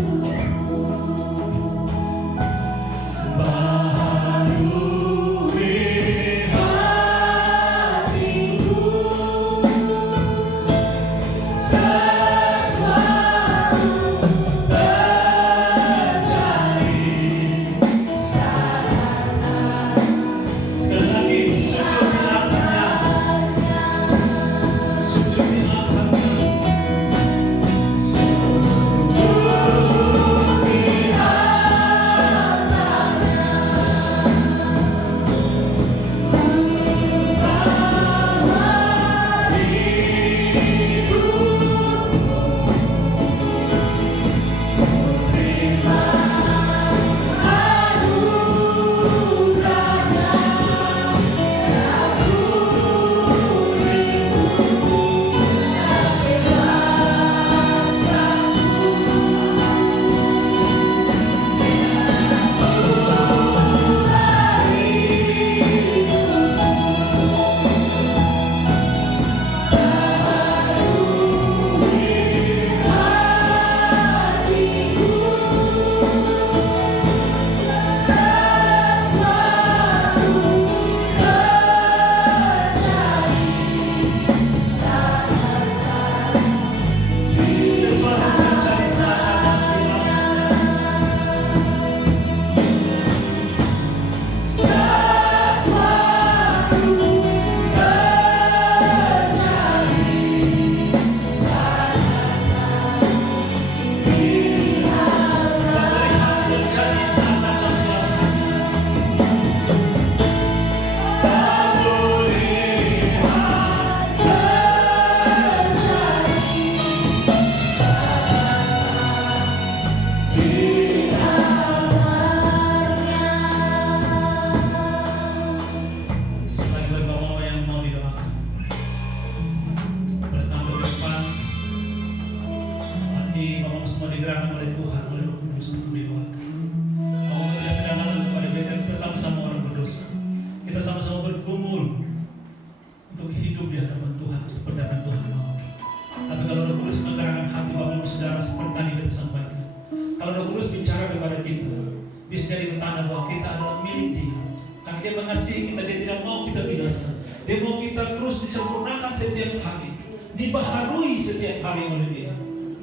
Dibaharui setiap hari oleh Dia,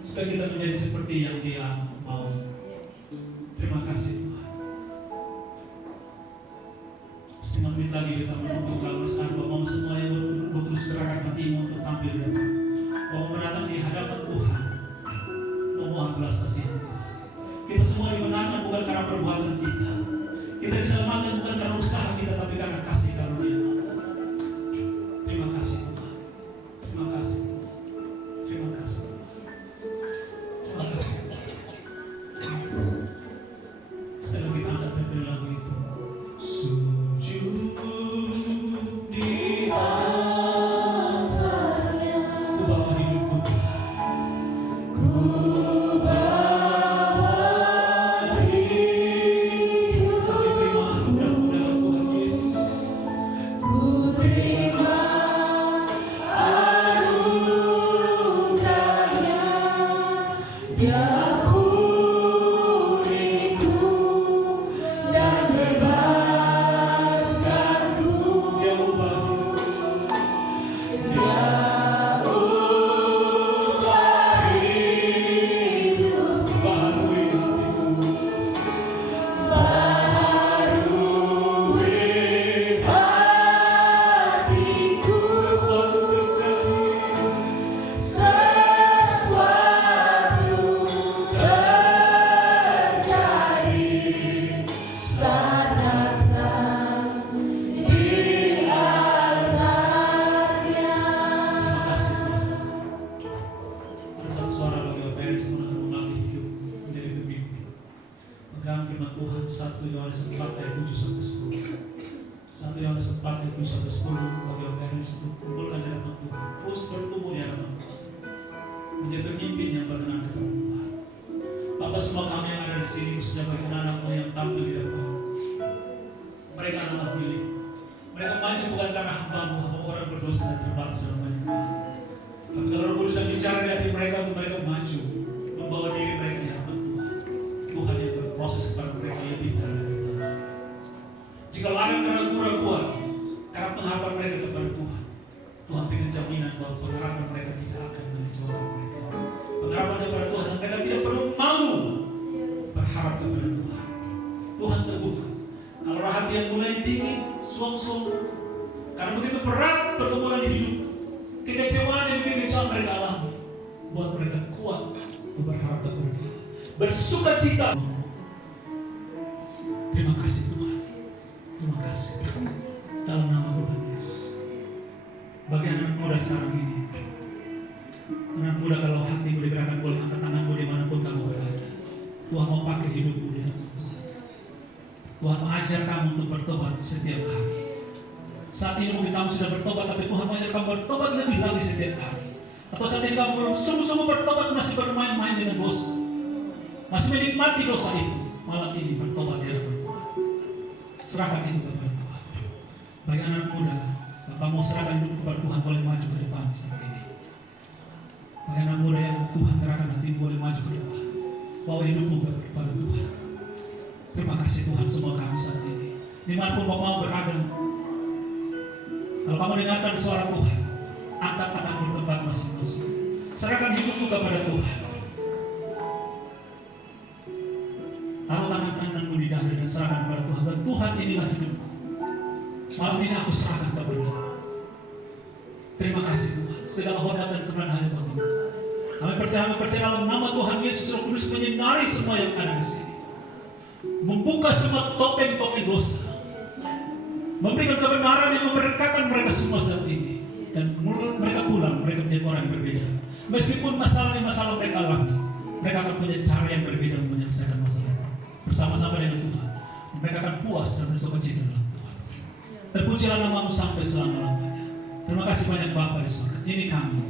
supaya kita menjadi seperti yang Dia mau. Terima kasih Tuhan. Setengah menit lagi kita menutup lalu bersama. Bapak semua yang berterus gerakan hatimu untuk tampil ya Pak. Bapak mendatang di hadapan Tuhan, memohon belas kasihan. Kita semua dimenangkan bukan karena perbuatan kita. Kita diselamatkan bukan karena usaha kita, tapi karena kasih karunia. Terima kasih Tuhan. Terima kasih. Terima kasih. Terima kasih. Terima kasih. Sekali lagi kita angkat dari lagu itu. Sujud di altarnya. Ku bawa hidupku. Ku bawa hidupku. Kami terima anugerah Tuhan Yesus. Ku terima Dia puriku dan bebaskanku. Dia ubah hidupku, baharui hatiku. Sesuatu terjadi. Tuhan 1 Yohanes 4 ayat 7 sampai 10. 1 Yohanes 4 ayat 7 sampai 10 bagi Yohanes untuk kumpulkan di hadapan Tuhan, terus bertumbuh di hadapan Tuhan, menjadi pemimpin yang berkenan kepada Tuhan. Bapa, semua kami yang ada di sini khususnya bagi anak-anakmu yang tampil di depan. Mereka anak pilih. Mereka maju bukan karena hambamu, hamba orang berdosa dan terbangsa mereka. Tapi kalau Roh Kudus bicara di hati mereka, mereka maju, membawa diri mereka di hadapan Tuhan. Tuhan yang berproses kepada mereka lebih dalam. Jika ada keraguan-keraguan karena pengharapan mereka kepada Tuhan, Tuhan berikan jaminan bahwa pengharapan mereka tidak akan mengecewakan mereka. Pengharapan kepada Tuhan, mereka tidak perlu malu berharap kepada Tuhan. Tuhan teguhkan. Kalau hati yang mulai dingin, suam-suam, karena begitu berat pergumulan hidup, kekecewaan dan kekecewaan mereka alami, buat mereka kuat untuk berharap kepada Tuhan, bersuka cita. Terima kasih Tuhan, terima kasih dalam nama Tuhan Yesus. Bagi anak muda sekarang ini, anak muda kalau hatimu digerakkan boleh angkat tanganmu dimanapun kamu berada. Tuhan mau pakai hidupmu di dalam Tuhan. Tuhan ajar kamu untuk bertobat setiap hari. Saat ini mungkin kamu sudah bertobat, tapi Tuhan mengajar kamu bertobat lebih lagi setiap hari. Atau saat ini kamu belum sungguh-sungguh bertobat, masih bermain-main dengan dosa, masih menikmati dosa itu. Malam ini bertobat di hadapan Tuhan. Serahkan itu kepada Tuhan. Bagi anak muda, kalau kamu serahkan hidup kepada Tuhan, boleh maju ke depan saat ini. Bagi anak muda yang Tuhan gerakan hati, boleh maju ke depan. Bawa hidupmu kepada Tuhan. Terima kasih Tuhan, semua kami saat ini. Dimanapun Bapak berada, kalau kamu dengarkan suara Tuhan, angkat tanganmu di tempat masing-masing. Serahkan hidupmu kepada Tuhan. Taruh tangan kananmu di dada dan serahkan kepada Tuhan. Dan Tuhan, inilah hidupku. Malam ini aku serahkan kepada-Mu. Terima kasih Tuhan. Segala hormat dan kebenaran hanya bagi-Mu. Kami percaya dalam nama Tuhan Yesus Roh Kudus menyinari semua yang ada di sini. Membuka semua topeng-topeng dosa, memberikan kebenaran yang memberkatkan mereka semua saat ini, dan mereka pulang, mereka menjadi orang yang berbeda. Meskipun masalah mereka alami, mereka akan punya cara yang berbeda menyelesaikan masalah itu bersama-sama dengan Tuhan. Mereka akan puas dan bersuka cita dalam Tuhan. Terpujilah nama-Mu sampai selama-lamanya. Terima kasih banyak Bapa di surga. Ini kami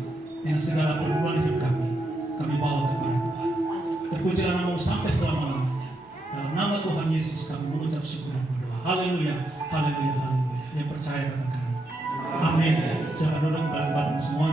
yang segala pergumulan hidup kami bawa kepada Tuhan. Terpujilah nama-Mu sampai selama-lamanya. Dalam nama Tuhan Yesus kami mengucap syukur dan berdoa. Haleluya, haleluya, haleluya. Yang percaya katakan amin. Jangan duduk, balik semua.